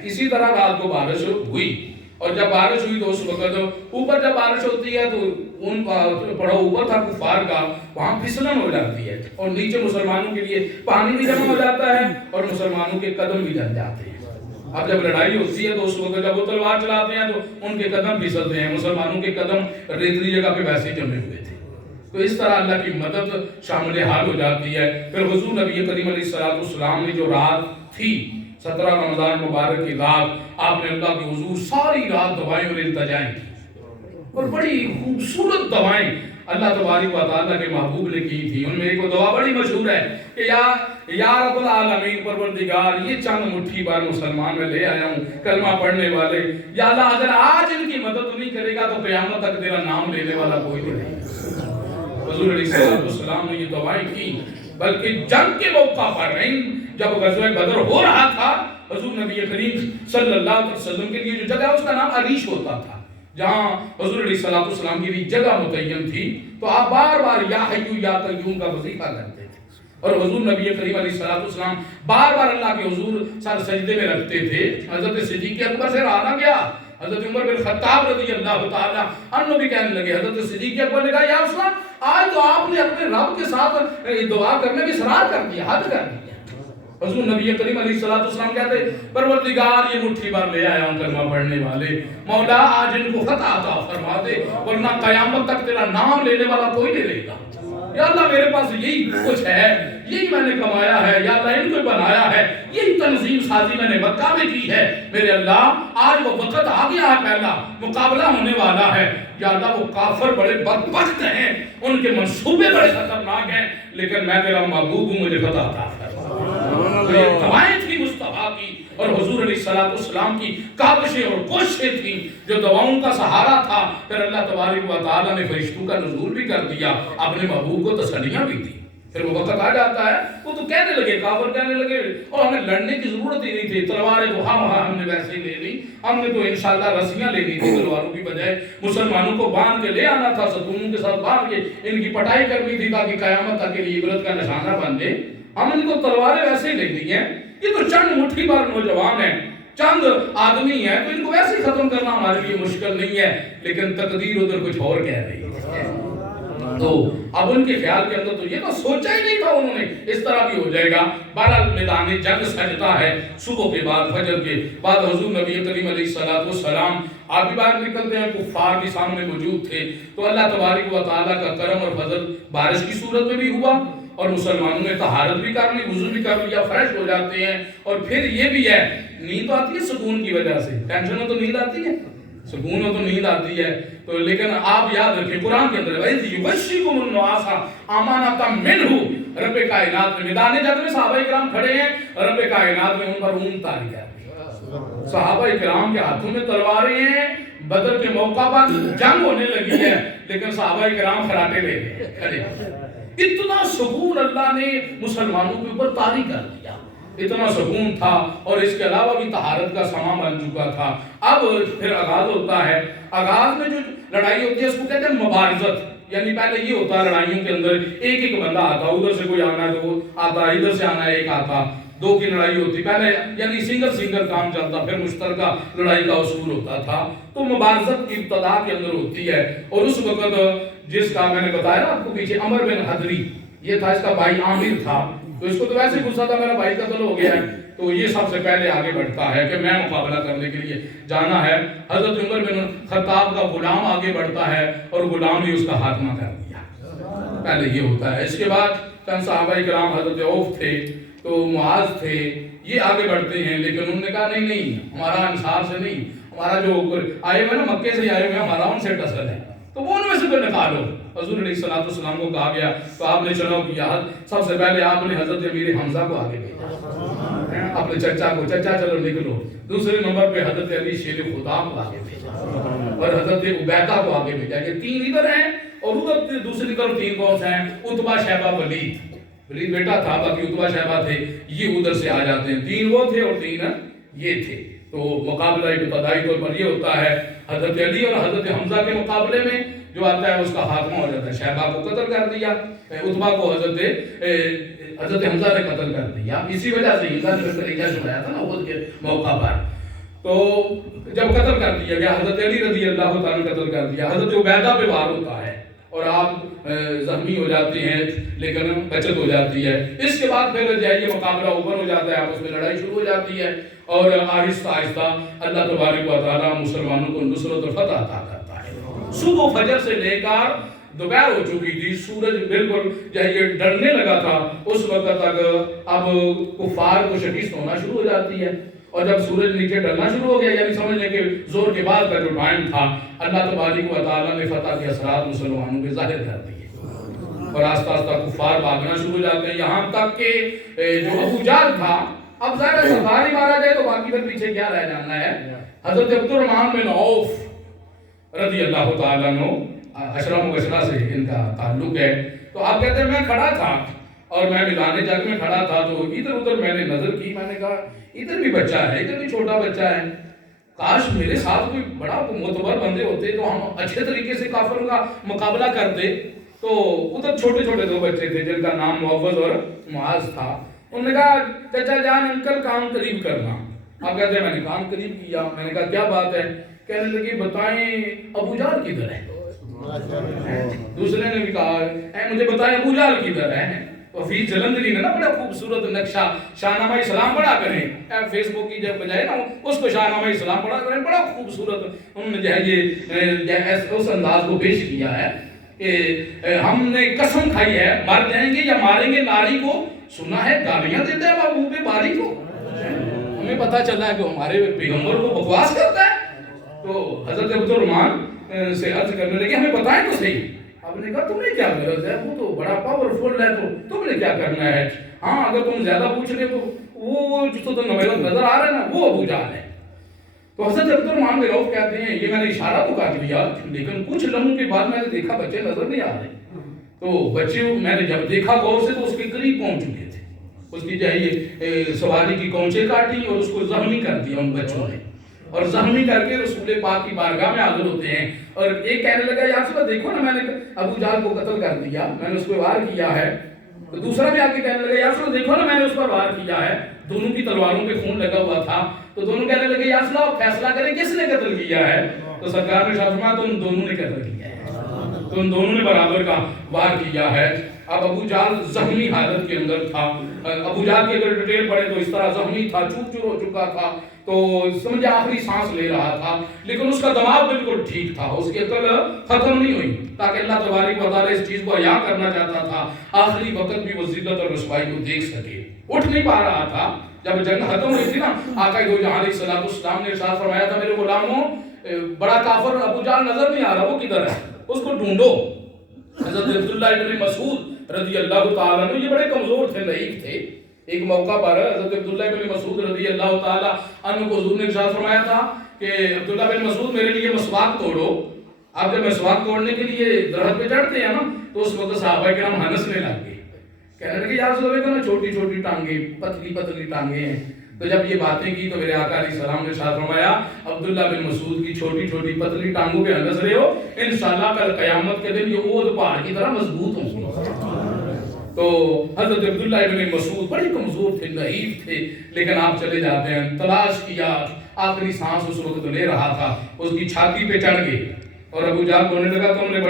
اسی طرح رات کو بارش ہوئی. اور جب بارش ہوئی تو اس وقت اوپر جب بارش ہوتی ہے تو ان کا پڑا اوپر تھا کفار کا، وہاں پھسلن ہو جاتی ہے، اور نیچے مسلمانوں کے لیے پانی بھی جمع ہو جاتا ہے اور مسلمانوں کے قدم بھی جل جاتے ہیں. اب جب لڑائی ہوتی ہے تو اس وقت جب وہ تلوار چلاتے ہیں تو ان کے قدم پھسلتے ہیں، مسلمانوں کے قدم ریتلی جگہ پہ ویسے جمے ہوئے تھے. تو اس طرح اللہ کی مدد شامل حال ہو جاتی ہے. پھر حضور نبی کریم علیہ السلام نے جو رات تھی 17 رمضان مبارک کی رات، آپ نے اللہ کے حضور ساری رات دعائیں اور التجائیں کی، اور بڑی خوبصورت دعائیں اللہ تبارک و تعالیٰ کے محبوب نے کی تھی. ان میں ایک دعا بڑی مشہور ہے کہ یا رب العالمین پروردگار یہ چند مٹھی بار مسلمان میں لے آیا ہوں کلمہ پڑھنے والے، یا اللہ اگر آج ان کی مدد نہیں کرے گا تو قیامت تک تیرا نام لینے والا کوئی نہیں۔ حضور علیہ السلام نے یہ دعائیں کی، بلکہ جنگ کے موقع پر جب غزوہ بدر ہو رہا تھا، حضور نبی کریم صلی اللہ علیہ وسلم کے لیے جو جگہ اس کا نام عریش ہوتا تھا، جہاں حضور علیہ السلام کی بھی جگہ متعین تھی، تو آپ بار بار یا حیو یا قیوم کا وظیفہ کرتے تھے، اور حضور نبی کریم علیہ السلام بار بار اللہ کے حضور سر سجدے میں رکھتے تھے۔ حضرت صدیق اکبر سے رہا نہ گیا، حضرت عمر بن خطاب رضی اللہ تعالیٰ عنہ بھی کہنے لگے، حضرت صدیق اکبر نے کہا یا رسول اللہ آج تو آپ نے اپنے رب کے ساتھ دعا کرنے میں اصرار کر دیا، حد کر دیا۔ حضور نبی کریم علیہ السلام کہتے پروردگار یہ مٹھی بار لے آیا ہوں کلمہ پڑھنے والے، مولا آج ان کو فتح عطا فرما دے ورنہ قیامت تک تیرا نام لینے والا کوئی نہیں لے گا۔ یا اللہ میرے پاس یہی کچھ ہے، یہی میں نے کمایا ہے، یا اللہ ان کو بنایا ہے، یہی تنظیم سازی میں نے مکہ میں کی ہے، میرے اللہ آج وہ وقت آ گیا ہے، پہلا مقابلہ ہونے والا ہے، یا اللہ وہ کافر بڑے بدبخت ہیں، ان کے منصوبے بڑے خطرناک ہیں، لیکن میں تیرا محبوب ہوں، مجھے فتح عطا فرما۔ تو یہ دعائیں تھی مصطفیٰ کی اور حضور علیہ السلام کی کاوشیں اور کوششیں تھیں جو دعاؤں کا سہارا تھا۔ پھر اللہ تبارک و تعالیٰ نے فرشتوں کا نزول بھی کر دیا، اپنے محبوب کو تسلیاں بھی دی۔ پھر وہ وقت آ جاتا ہے، وہ تو کہنے لگے، کافر کہنے لگے اور ہمیں لڑنے کی ضرورت ہی نہیں تھی، تلواریں تو ہم نے ویسے ہی لے لی، ہم نے تو انشاءاللہ رسیاں لے لی تھی تلواروں کی بجائے، مسلمانوں کو باندھ کے لے آنا تھا، ستونوں کے ساتھ باندھ کے ان کی پٹائی کرنی تھی تاکہ قیامت تک کے لیے عبرت کا نشانہ بن جائے، ہم ان کو تلواریں ویسے ہی لے لی ہیں، یہ تو چند مٹھی بار نوجوان ہیں، چند آدمی ہیں، تو ان کو ویسے ہی ختم کرنا ہمارے لیے مشکل نہیں ہے، لیکن تقدیر ادھر کچھ اور کہہ رہی ہے۔ تو اب ان کے خیال کے اندر تو یہ تو سوچا ہی نہیں تھا انہوں نے اس طرح بھی ہو جائے گا۔ بہرحال میدان جنگ سجتا ہے، صبح کے بعد فجر کے بعد حضور نبی کریم علیہ السلام آپ بھی باہر نکلتے ہیں، کفار بھی سامنے موجود تھے، تو اللہ تبارک و تعالیٰ کا کرم اور فضل بارش کی صورت میں بھی ہوا اور مسلمانوں نے طہارت بھی کر لی، وضو بھی کر لیا، فریش ہو جاتے ہیں، اور پھر یہ بھی ہے نیند آتی ہے سکون کی وجہ سے، ٹینشن ہو تو نیند آتی ہے، سکون ہو تو نیند آتی ہے، تو لیکن آپ یاد رکھیں قرآن کے اندر وَإِذْ يُغَشِّكُمُ النُّعَاسَ أَمَانَةً مِّنْهُ، رب کائنات میں میدان جنگ میں صحابہ کرام کھڑے ہیں، رب کائنات میں ان پر اون تاری ہے، صحابہ کرام کے ہاتھوں میں تلواریں ہیں، بدر کے موقع پر جنگ ہونے لگی ہے، لیکن صحابہ کرام خراٹے لے گئے کھڑے، اتنا سکون اللہ نے مسلمانوں کے اوپر طاری کر دیا، اتنا سکون تھا، اور اس کے علاوہ بھی طہارت کا سامان بن چکا تھا۔ اب پھر آغاز ہوتا ہے، آغاز میں جو لڑائی ہوتی ہے اس کو کہتے ہیں مبارزت، یعنی پہلے یہ ہوتا ہے لڑائیوں کے اندر ایک ایک بندہ آتا، ادھر سے کوئی آنا ہے تو وہ آتا، ادھر سے آنا ہے ایک آتا، دو کی لڑائی ہوتی، پہلے یعنی سنگل کام چلتا، پھر مشترکہ لڑائی کا اصول ہوتا تھا، تو مبارزت کی ابتدا کے اندر ہوتی ہے، اور اس وقت جس کا میں نے بتایا نا آپ کو پیچھے عمر بن حضری، یہ تھا اس کا بھائی عامر تھا، تو اس کو تو ویسے غصہ تھا میرا بھائی قتل ہو گیا ہے، تو یہ سب سے پہلے آگے بڑھتا ہے کہ میں مقابلہ کرنے کے لیے جانا ہے۔ حضرت عمر بن خطاب کا غلام آگے بڑھتا ہے اور غلام بھی اس کا خاتمہ کر دیا، پہلے یہ ہوتا ہے۔ اس کے بعد چند صحابہ کرام حضرت عوف تھے، تو معاذ تھے، یہ آگے بڑھتے ہیں، لیکن انہوں نے کہا نہیں ہمارا انصار سے نہیں، ہمارا جو آئے ہوئے نا مکے سے آئے ہوئے ہمارا ان سے ٹسل ہے، تو وہ ان میں سے کوئی نکالو۔ حضور علیہ السلام کو کہا گیا، تو آپ نے چناؤ کیا، سب سے پہلے آپ نے حضرت امیر حمزہ کو آگے بھیجا، اپنے چچا کو، چچا چلو نکلو، دوسرے نمبر پہ حضرت علی شیر خدا کو آگے بھیجا، اور حضرت عبیدہ کو آگے بھیجا، یہ تین ادھر ہیں، اور ادھر دوسری طرف تین کون سے ہیں، عتبہ شیبہ ولید بیٹا تھا، باقی عتبہ شیبہ تھے، یہ ادھر سے آ جاتے ہیں، تین وہ تھے اور تین یہ تھے۔ تو مقابلہ ابتدائی طور پر یہ ہوتا ہے، حضرت علی اور حضرت حمزہ کے مقابلے میں جو آتا ہے اس کا خاتمہ ہو جاتا ہے، شیبہ کو قتل کر دیا، عتبہ کو حضرت حمزہ نے قتل کر دیا، اسی وجہ سے حمزہ نے طریقہ چھڑایا تھا نا احد کے موقع پر، تو جب قتل کر دیا گیا حضرت علی رضی اللہ تعالیٰ نے قتل کر دیا، حضرت عبیدہ پہ وار ہوتا ہے اور آپ زخمی ہو جاتے ہیں، لیکن بچت ہو جاتی ہے۔ اس کے بعد پھر یہ مقابلہ اوپر ہو جاتا ہے، آپس میں لڑائی شروع ہو جاتی ہے، اور آہستہ آہستہ اللہ تبارک و تعالیٰ مسلمانوں کو نصرت اور فتح عطا کرتا ہے۔ صبح فجر سے لے کر دوپہر ہو چکی تھی، سورج بالکل جب یہ ڈرنے لگا تھا، اس وقت تک اب کفار کو شکست ہونا شروع ہو جاتی ہے، اور جب سورج نیچے ڈلنا شروع ہو گیا، یعنی سمجھ لیں کہ زور کے بعد کا جو ٹائم تھا، اللہ تبارک و تعالیٰ نے فتح کے اثرات مسلمانوں کے ظاہر کر دیے۔ اور آہستہ آہستہ کفار بھاگنا شروع ہو جاتے ہیں، یہاں تک کہ جو ابو جہل تھا، اب ظاہر سردار ہی مارا جائے تو باقی پھر پیچھے کیا رہ جانا ہے۔ حضرت عبد الرحمن بن عوف رضی اللہ تعالیٰ عنہ، عشرہ مبشرہ سے ان کا تعلق ہے، تو آپ کہتے ہیں میں کھڑا تھا اور میں میدان جنگ میں کھڑا تھا، تو ادھر ادھر میں نے نظر کی، میں نے کہا ادھر بھی بچہ ہے، ادھر بھی چھوٹا بچہ ہے، کاش میرے ساتھ کوئی بڑا معتبر بندے ہوتے تو ہم اچھے طریقے سے کافروں کا مقابلہ کرتے۔ تو ادھر چھوٹے چھوٹے دو بچے تھے جن کا نام معوذ اور معاذ تھا، انہوں نے کہا چچا جان انکل کام قریب کرنا۔ آپ کہتے ہیں میں نے کام قریب کیا، میں نے کہا کیا بات ہے؟ کہنے لگی بتائیں ابو جہل کدھر ہے؟ دوسرے نے بھی کہا مجھے بتائیں ابو جہل کدھر ہے؟ وفی جلندری نے نا بڑا خوبصورت نقشہ شاہنامہ اسلام پڑھا کریں، فیس بک کی جب بجائے نا اس کو شاہنامہ اسلام پڑھا کریں، بڑا خوبصورت انہوں نے جو ہے یہ اس انداز کو پیش کیا ہے کہ ہم نے قسم کھائی ہے مر جائیں گے یا ماریں گے ناری کو، سنا ہے گالیاں دیتا ہے محبوب باری کو، ہمیں پتہ چلا ہے کہ ہمارے پیغمبر کو بکواس کرتا ہے۔ تو حضرت عبد الرحمن سے عرض کرنے لگے ہمیں بتائیں تو صحیح۔ آپ نے کہا تمہیں کیا غرض ہے، وہ تو بڑا پاورفل ہے، تو تم نے کیا کرنا ہے؟ ہاں اگر تم زیادہ پوچھ لے تو وہ جو تو نظر آ رہا ہے نا وہ ابو جہل ہے۔ تو حضرت عبد الرحمن بن عوف کہتے ہیں یہ میں نے اشارہ تو کر دیا، لیکن کچھ لمحوں کے بعد میں نے دیکھا بچے نظر نہیں آ رہے، تو بچے میں نے جب دیکھا غور سے تو اس کے قریب پہنچ چکے تھے، اس کی جائے سواری کی کونچے کاٹی اور اس کو زخمی کر دیا ان بچوں نے، اور زخمی کر کے رسول پاک کی بارگاہ میں حاضر ہوتے ہیں، اور ایک کہنے لگا یا رسول اللہ دیکھو نا میں نے ابو جہل کو قتل کر دیا، میں نے اس کو وار کیا ہے۔ تو دوسرا بھی آ کے کہنے لگا یا رسول اللہ دیکھو نا میں نے اس پر وار کیا ہے، دونوں کی تلواروں پہ خون لگا ہوا تھا، تو دونوں کہنے لگے یا رسول اللہ فیصلہ کریں کس نے قتل کیا ہے؟ تو سرکار نے فرمایا تم دونوں نے قتل کیا ہے، تم دونوں نے برابر کا وار کیا ہے۔ اب ابو جہل زخمی حالت کے اندر تھا، ابو جہل کی اگر ڈیٹیل پڑھے تو اس طرح زخمی تھا، چور چور ہو چکا تھا، تو سمجھے آخری سانس لے رہا تھا، لیکن اس کا دماغ بالکل ٹھیک تھا، اس کی عقل ختم نہیں ہوئی، تاکہ اللہ تبارک و تعالیٰ اس چیز کو عیاں کرنا چاہتا تھا آخری وقت بھی وہ ذلت اور رسوائی کو دیکھ سکے، اٹھ نہیں پا رہا تھا۔ جب جنگ ختم ہوئی تھی نا، آقا دو جہاں علیہ السلام نے ارشاد فرمایا تھا میرے غلاموں بڑا کافر ابو جہل نظر نہیں آ رہا، وہ کدھر ہے؟ اس کو ڈھونڈو۔ حضرت عبداللہ ابن مسعود رضی اللہ تعالیٰ عنہ یہ بڑے کمزور تھے، ضعیف تھے، ایک موقع پر حضرت عبداللہ بن مسعود رضی اللہ تعالیٰ عنہ کو حضور نے ارشاد فرمایا تھا کہ عبداللہ بن مسعود میرے لیے مسواک توڑو۔ آپ جب مسواک توڑنے کے لیے درخت پہ چڑھتے ہیں نا تو اس وقت صحابہ کرام ہنسنے لگ گئے، کہنے لگے یا رسول اللہ نا چھوٹی چھوٹی ٹانگیں، پتلی پتلی ٹانگیں ہیں۔ تو جب یہ باتیں کی تو میرے آقا علیہ السلام نے ارشاد فرمایا عبداللہ بن مسعود کی چھوٹی چھوٹی پتلی ٹانگوں پہ ہنس رہے ہو، انشاءاللہ کل قیامت کے دن یہ اود پہاڑ کی طرح مضبوط ہوں گے۔ تو حضرت عبداللہ ابن مسعود بڑے کمزور تھے، ضعیف تھے، لیکن آپ چلے جاتے ہیں، تلاش کیا، آخری سانس اس وقت لے رہا تھا، اس کی چھاتی پہ چڑھ گئے اور ابو جہل بولنے لگا تم نے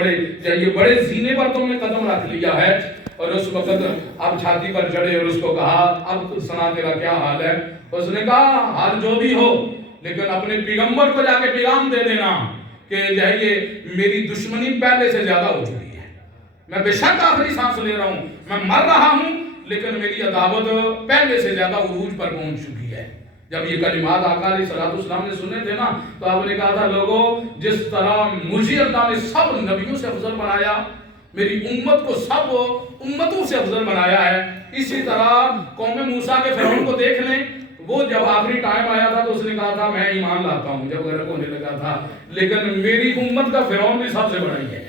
بڑے زینے پر تم نے قدم رکھ لیا ہے، اور اس وقت آپ چھاتی پر چڑھے اور اس کو کہا اب خود سنا تیرا کیا حال ہے؟ اس نے کہا حال جو بھی ہو لیکن اپنے پیغمبر کو جا کے پیغام دے دینا کہ یہ میری دشمنی پہلے سے زیادہ ہو چکی ہے، میں بے شک آخری سانس لے رہا ہوں، میں مر رہا ہوں، لیکن میری عداوت پہلے سے زیادہ عروج پر پہنچ چکی ہے۔ جب یہ کلمات آقا علیہ السلام نے سنے تھے نا تو آپ نے کہا تھا لوگوں جس طرح مجھے اللہ نے سب نبیوں سے افضل بنایا، میری امت کو سب امتوں سے افضل بنایا ہے، اسی طرح قوم موسیٰ کے فرعون کو دیکھ لیں، وہ جب آخری ٹائم آیا تھا تو اس نے کہا تھا میں ایمان لاتا ہوں جب غرق ہونے لگا تھا، لیکن میری امت کا فرعون بھی سب سے بڑا ہی ہے،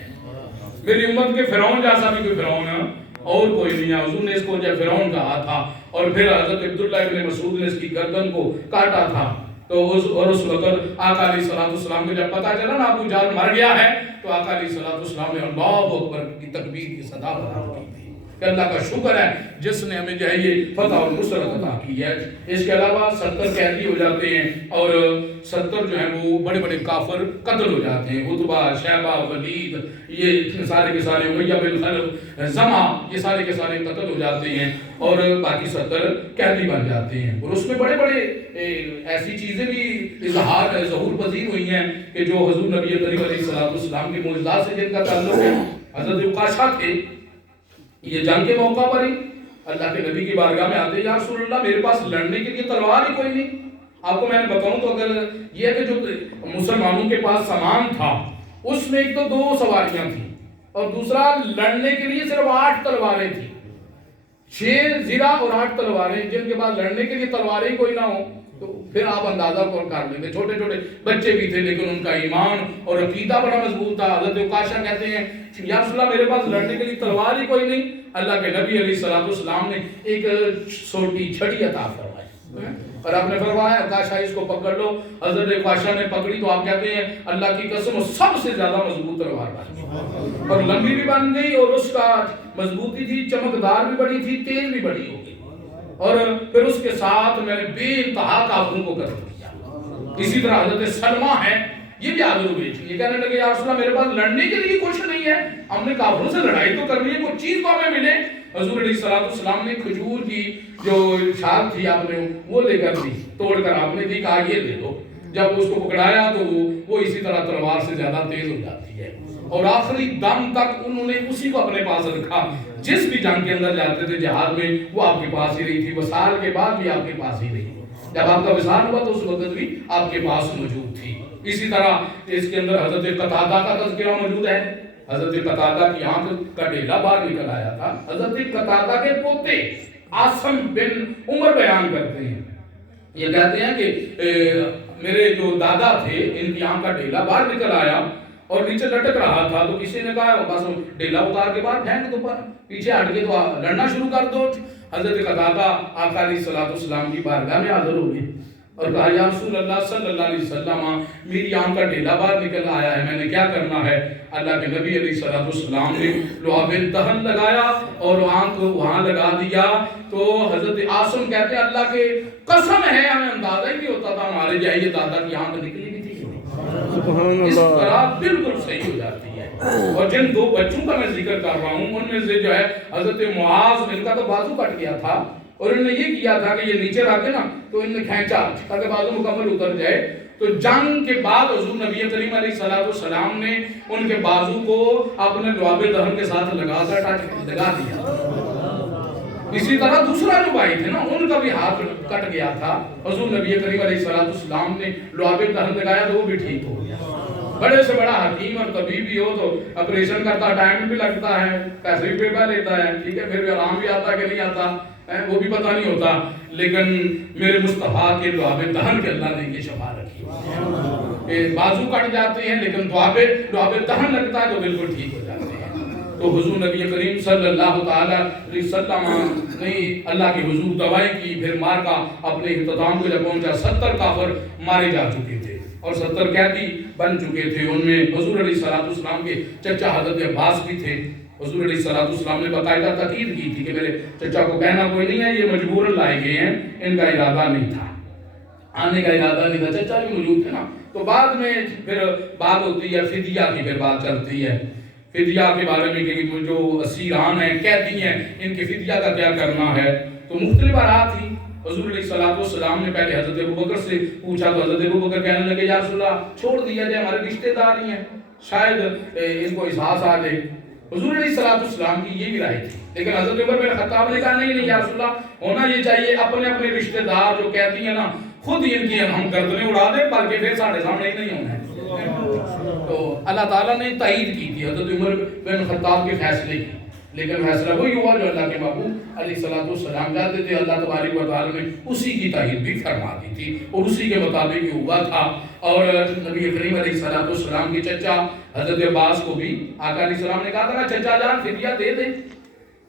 میری امت کے فرعون جیسا بھی کوئی فرعون اور کوئی نہیں ہے۔ حضور نے اس کو جب فرعون کہا تھا اور پھر حضرت عبداللہ ابن مسعود نے اس کی گردن کو کاٹا تھا، تو اس وقت آقا علیہ السلام کو جب پتا چلا نا ابو جہل مر گیا ہے تو آقا علیہ السلام نے اللہ اکبر کی تکبیر کی صدا بلند کی تھی کہ اللہ کا شکر ہے جس نے ہمیں جو ہے یہ فتح اور نصرت عطا کی ہے۔ اس کے علاوہ 70 قیدی ہو جاتے ہیں اور 70 جو ہیں وہ بڑے بڑے کافر قتل ہو جاتے ہیں، عتبہ، شیبہ، ولید، یہ سارے کے سارے امیہ بن خلف، زمع، یہ سارے کے سارے قتل ہو جاتے ہیں اور باقی 70 قیدی بن جاتے ہیں۔ اور اس میں بڑے بڑے ایسی چیزیں بھی اظہار ظہور پذیر ہوئی ہیں کہ جو حضور نبی کریم علیہ السلام کے معجزات سے جن کا تعلق ہے۔ حضرت عکاشہ تھے، یہ جنگ کے موقع پر ہی اللہ کے نبی کی بارگاہ میں آتے یا رسول اللہ میرے پاس لڑنے کے لیے تلوار ہی کوئی نہیں۔ آپ کو میں نے بتاؤں تو اگر یہ ہے کہ جو مسلمانوں کے پاس سامان تھا اس میں ایک تو 2 سواریاں تھیں، اور دوسرا لڑنے کے لیے صرف 8 تلواریں تھیں، 6 زرہ اور 8 تلواریں، جن کے بعد لڑنے کے لیے تلواریں ہی کوئی نہ ہو تو پھر آپ اندازہ کر لیں گے۔ چھوٹے چھوٹے بچے بھی تھے لیکن ان کا ایمان اور عقیدہ بڑا مضبوط تھا۔ حضرت عکاشہ کہتے ہیں یا رسول اللہ میرے پاس لڑنے کے لیے تلوار ہی کوئی نہیں، اللہ کے نبی علیہ السلام نے ایک چھوٹی چھڑی عطا فرمائی اور آپ نے فرمایا عکاشہ اس کو پکڑ لو۔ حضرت عکاشہ نے پکڑی تو آپ کہتے ہیں اللہ کی قسم سب سے زیادہ مضبوط تلوار بن گئی اور لمبی بھی بن گئی اور اس کا مضبوطی تھی، چمکدار بھی بڑی تھی، تیز بھی بڑی ہو گئی اور پھر اس کے ساتھ میں نے بے انتہا کافروں کو قتل کیا۔ اسی طرح حضرت سلمہ ہے، یہ بھی آگے ہوئے، یہ کہنے لگے یا رسول اللہ میرے پاس لڑنے کے لیے کچھ نہیں ہے، ہم نے کافروں سے لڑائی تو کرنی ہے، کوئی چیز تو ہمیں ملے۔ حضور علیہ السلام نے کھجور کی جو چھال تھی آپ نے وہ لے کر دی، توڑ کر آپ نے دی، کہا یہ لے لو۔ جب اس کو پکڑایا تو وہ اسی طرح تلوار سے زیادہ تیز ہو جاتی ہے اور آخری دم تک انہوں نے اسی کو اپنے پاس رکھا۔ جس بھی جنگ کے اندر جاتے تھے جہاد میں وہ آپ کے پاس ہی رہی تھی، وصال کے بعد بھی آپ کے پاس ہی رہی، جب آپ کا وصال ہوا تو اس وقت بھی آپ کے پاس موجود تھی۔ اسی طرح اس کے اندر حضرت قتادہ کا تذکرہ موجود ہے۔ حضرت قتادہ کی آنکھ کا ڈیلا باہر نکل آیا تھا۔ حضرت قتادہ کے پوتے عاصم بن عمر بیان کرتے ہیں، یہ کہتے ہیں کہ میرے جو دادا تھے ان کی آنکھ کا ڈیلا باہر نکل آیا اور نیچے لٹک رہا تھا تو کسی نے کہا بس ڈیلا اتار کے باہر پھینک دو، پر پیچھے ہٹ کے تو لڑنا شروع کر دو۔ حضرت قتادہ آقا علیہ السلام کی بارگاہ میں حاضر ہو گئے اور کہا یا رسول اللہ صلی اللہ علیہ وسلم میری آنکھ کا ڈیلا باہر نکل آیا ہے، میں نے کیا کرنا ہے؟ اللہ کے نبی علیہ السلام نے لعاب دہن لگایا اور آنکھ وہاں لگا دیا۔ تو حضرت عاصم کہتے ہیں اللہ کے قسم ہے ہمیں اندازہ ہی نہیں ہوتا تھا ہمارے جائیے دادا کی آنکھ نکلی بھی تھی، اس طرح بالکل صحیح ہو جاتی ہے۔ اور جن 2 بچوں کا میں ذکر کر رہا ہوں ان میں سے جو ہے حضرت معاذ، ان کا تو بازو کٹ گیا تھا اور انہوں نے یہ کیا تھا کہ یہ نیچے رکھے نا تو انہوں نے کھینچا تاکہ بازو مکمل اتر جائے۔ تو جنگ کے بعد حضور نبی کریم علیہ السلام نے ان کے بازو کو اپنے لعاب دہن کے ساتھ لگا دیا۔ اسی طرح دوسرا جو بھائی تھے نا ان کا بھی ہاتھ کٹ گیا تھا، حضور نبی کریم علیہ السلام نے لعاب دہن لگایا تو وہ بھی ٹھیک ہو گیا۔ بڑے سے بڑا حکیم اور طبیب بھی ہو تو آپریشن کرتا ٹائم بھی لگتا ہے، پیسے بھی پیپر لیتا ہے، ٹھیک ہے، پھر بھی آرام بھی آتا کہ نہیں آتا وہ بھی پتہ نہیں ہوتا، لیکن میرے مصطفیٰ کے لعاب دہن کے اللہ نے یہ شفا رکھی کہ بازو کٹ جاتے ہیں لیکن لعاب دہن لگتا ہے تو بالکل ٹھیک ہو جاتے ہیں۔ تو حضور نبی کریم صلی اللہ تعالی علیہ وسلم نے اللہ کے حضور دعائیں کی، پھر مار کا اپنے اختتام کو جب پہنچا 70 کافر مارے جا چکے تھے اور 70 قیدی بن چکے تھے، ان میں حضور علیہ السلام کے چچا حضرت عباس بھی تھے۔ حضور علیہ السلام نے باقاعدہ تاکید کی تھی کہ میرے چچا کو کہنا کوئی نہیں ہے، یہ مجبوراً لائے گئے ہیں، ان کا ارادہ نہیں تھا، آنے کا ارادہ نہیں تھا، چچا بھی موجود تھے نا۔ تو بعد میں پھر بات ہوتی ہے فدیہ کی، پھر بات چلتی ہے فدیہ کے بارے میں کہ جو اسیران ہیں، قیدی ہیں، ان کے فدیہ کا کیا کرنا ہے۔ تو مختلف آرات تھی۔ حضور علیہ السلام نے پہلے حضرت ابوبکر سے پوچھا تو حضرت ابوبکر کہنے لگے یا رسول اللہ چھوڑ دیا جائے، ہمارے رشتے دار ہی ہیں، شاید ان کو احساس آ جائے۔ حضور علیہ السلام کی یہ بھی رائے تھی، لیکن حضرت عمر بن خطاب نے کہا نہیں یا رسول اللہ ہونا یہ چاہیے اپنے اپنے رشتے دار جو قیدی ہیں نا خود ہی ان کی ہم گردنیں اڑا دیں بلکہ پھر ساڑھے سامنے ہی نہیں ہونا ہے۔ تو اللہ تعالیٰ نے تائید کی تھی حضرت عمر بن خطاب کے فیصلے کی، لیکن فیصلہ وہی ہوا جو اللہ کے محبوب علیہ السلام چاہتے تھے۔ اللہ تبارک و تعالیٰ نے اسی کی تائید بھی فرما دی تھی اور اسی کے مطابق یہ ہوا تھا۔ اور نبی کریم علیہ السلام کے چچا حضرت عباس کو بھی آقا علیہ السلام نے کہا تھا نا چچا جان فدیہ دے دیں،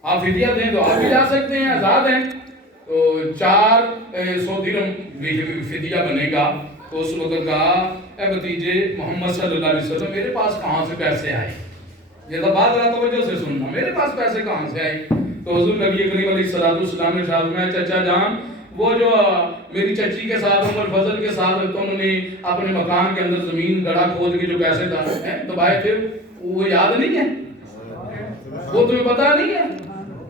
آپ فدیہ دیں تو آپ بھی جا سکتے ہیں، آزاد ہیں۔ تو 400 درہم فدیہ بنے گا۔ تو اس وقت کہا اے بھتیجے محمد صلی اللہ علیہ وسلم میرے پاس کہاں سے پیسے آئے؟ یہ تو بات رہا توجہ سے سننا، میرے پاس پیسے کہاں سے آئے؟ تو حضور نبی کریم علیہ السلام نے فرمایا چچا جان وہ جو میری چچی کے ساتھ عمر فضل کے ساتھ تم نے اپنے مکان کے اندر زمین گڑھا کھود کے جو پیسے دبائے تھے وہ یاد نہیں ہے، وہ تمہیں پتا نہیں ہے؟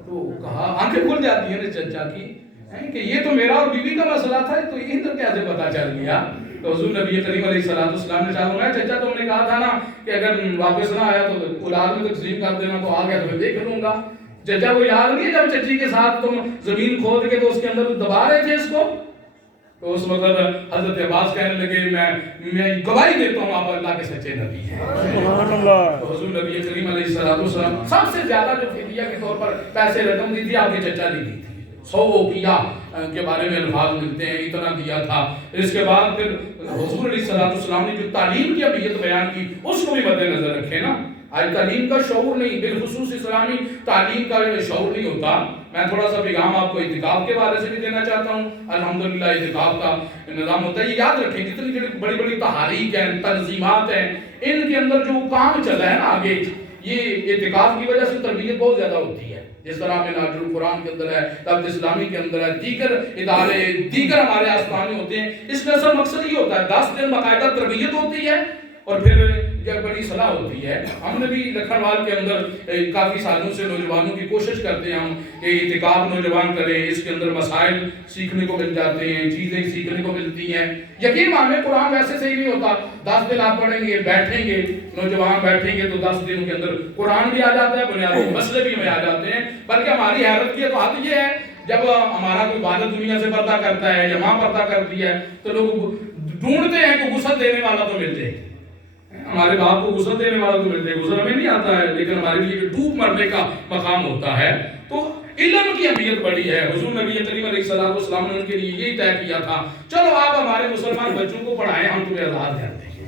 تو کہا آنکھیں کھل جاتی ہیں نا چچا کی کہ یہ تو میرا اور بیوی کا مسئلہ تھا، تو یہ ادھر کیسے پتا چل گیا؟ تو حضور نبی کریم علیہ السلام نے فرمایا چچا تم نے کہا تھا نا کہ اگر واپس نہ آیا تو اولاد میں تقسیم کر دینا، تو آ گیا تو میں دیکھ لوں گا۔ چچا کو یاد نہیں ہے جب چچی کے ساتھ تم زمین کھود کے تو اس کے اندر دبا رہے تھے اس کو؟ تو اس وقت حضرت عباس کہنے لگے میں گواہی دیتا ہوں آپ اللہ کے سچے نبی ہیں۔ سبحان اللہ۔ تو حضور نبی کریم علیہ السلام سب سے زیادہ جو فدیہ کے طور پر پیسے رقم دی تھی آپ کے چچا نے دی تھی، 100 اوقیہ کے بارے میں الفاظ ملتے ہیں، اتنا دیا تھا۔ اس کے بعد پھر حضور علیہ السلام نے جو تعلیم کی اہمیت بیان کی اس کو بھی مد نظر رکھے نا۔ آج تعلیم کا شعور نہیں، بالخصوص اسلامی تعلیم کا شعور نہیں ہوتا۔ میں تھوڑا سا پیغام آپ کو اعتکاف کے بارے سے بھی دینا چاہتا ہوں۔ الحمدللہ اعتکاف کا نظام ہوتا ہے، یہ یاد رکھیں جتنی بڑی بڑی تحاریک ہیں، تنظیمات ہیں، ان کے اندر جو کام چلا ہے نا آگے، یہ اعتکاف کی وجہ سے تربیت بہت زیادہ ہوتی ہے۔ جس طرح میں ناظر القرآن کے اندر ہے، دعوت اسلامی کے اندر ہے، دیگر ادارے دیگر ہمارے آستانے ہوتے ہیں، اس میں اصل مقصد یہ ہوتا ہے 10 دن باقاعدہ تربیت ہوتی ہے اور پھر جب بڑی صلاح ہوتی ہے۔ ہم نے بھی لکھنوال کے اندر کافی سالوں سے نوجوانوں کی کوشش کرتے ہیں ہم کہ اعتکاف نوجوان کریں، اس کے اندر مسائل سیکھنے کو مل جاتے ہیں، چیزیں سیکھنے کو ملتی ہیں۔ یقین مانیں قرآن ویسے صحیح نہیں ہوتا، 10 دن آپ پڑھیں گے، بیٹھیں گے، نوجوان بیٹھیں گے تو 10 دن کے اندر قرآن بھی آ جاتا ہے، بنیادی مسئلے بھی ہمیں آ جاتے ہیں۔ بلکہ ہماری حیرت کی تو حد یہ ہے جب ہمارا کوئی والد دنیا سے پردہ کرتا ہے یا ماں پردہ کرتی ہے تو لوگ ڈھونڈتے ہیں کہ غسل دینے والا تو مل جائے، ہمارے باپ کو غسل دینے والا تو مل جائے، غسل ہمیں نہیں آتا ہے، لیکن ہمارے لیے ڈوب مرنے کا مقام ہوتا ہے۔ تو علم کی اہمیت بڑی ہے۔ حضور نبی کریم علیہ السلام نے ان کے لیے یہی طے کیا تھا، چلو آپ ہمارے مسلمان بچوں کو پڑھائیں، ہم تمہیں آزاد کر دیں گے۔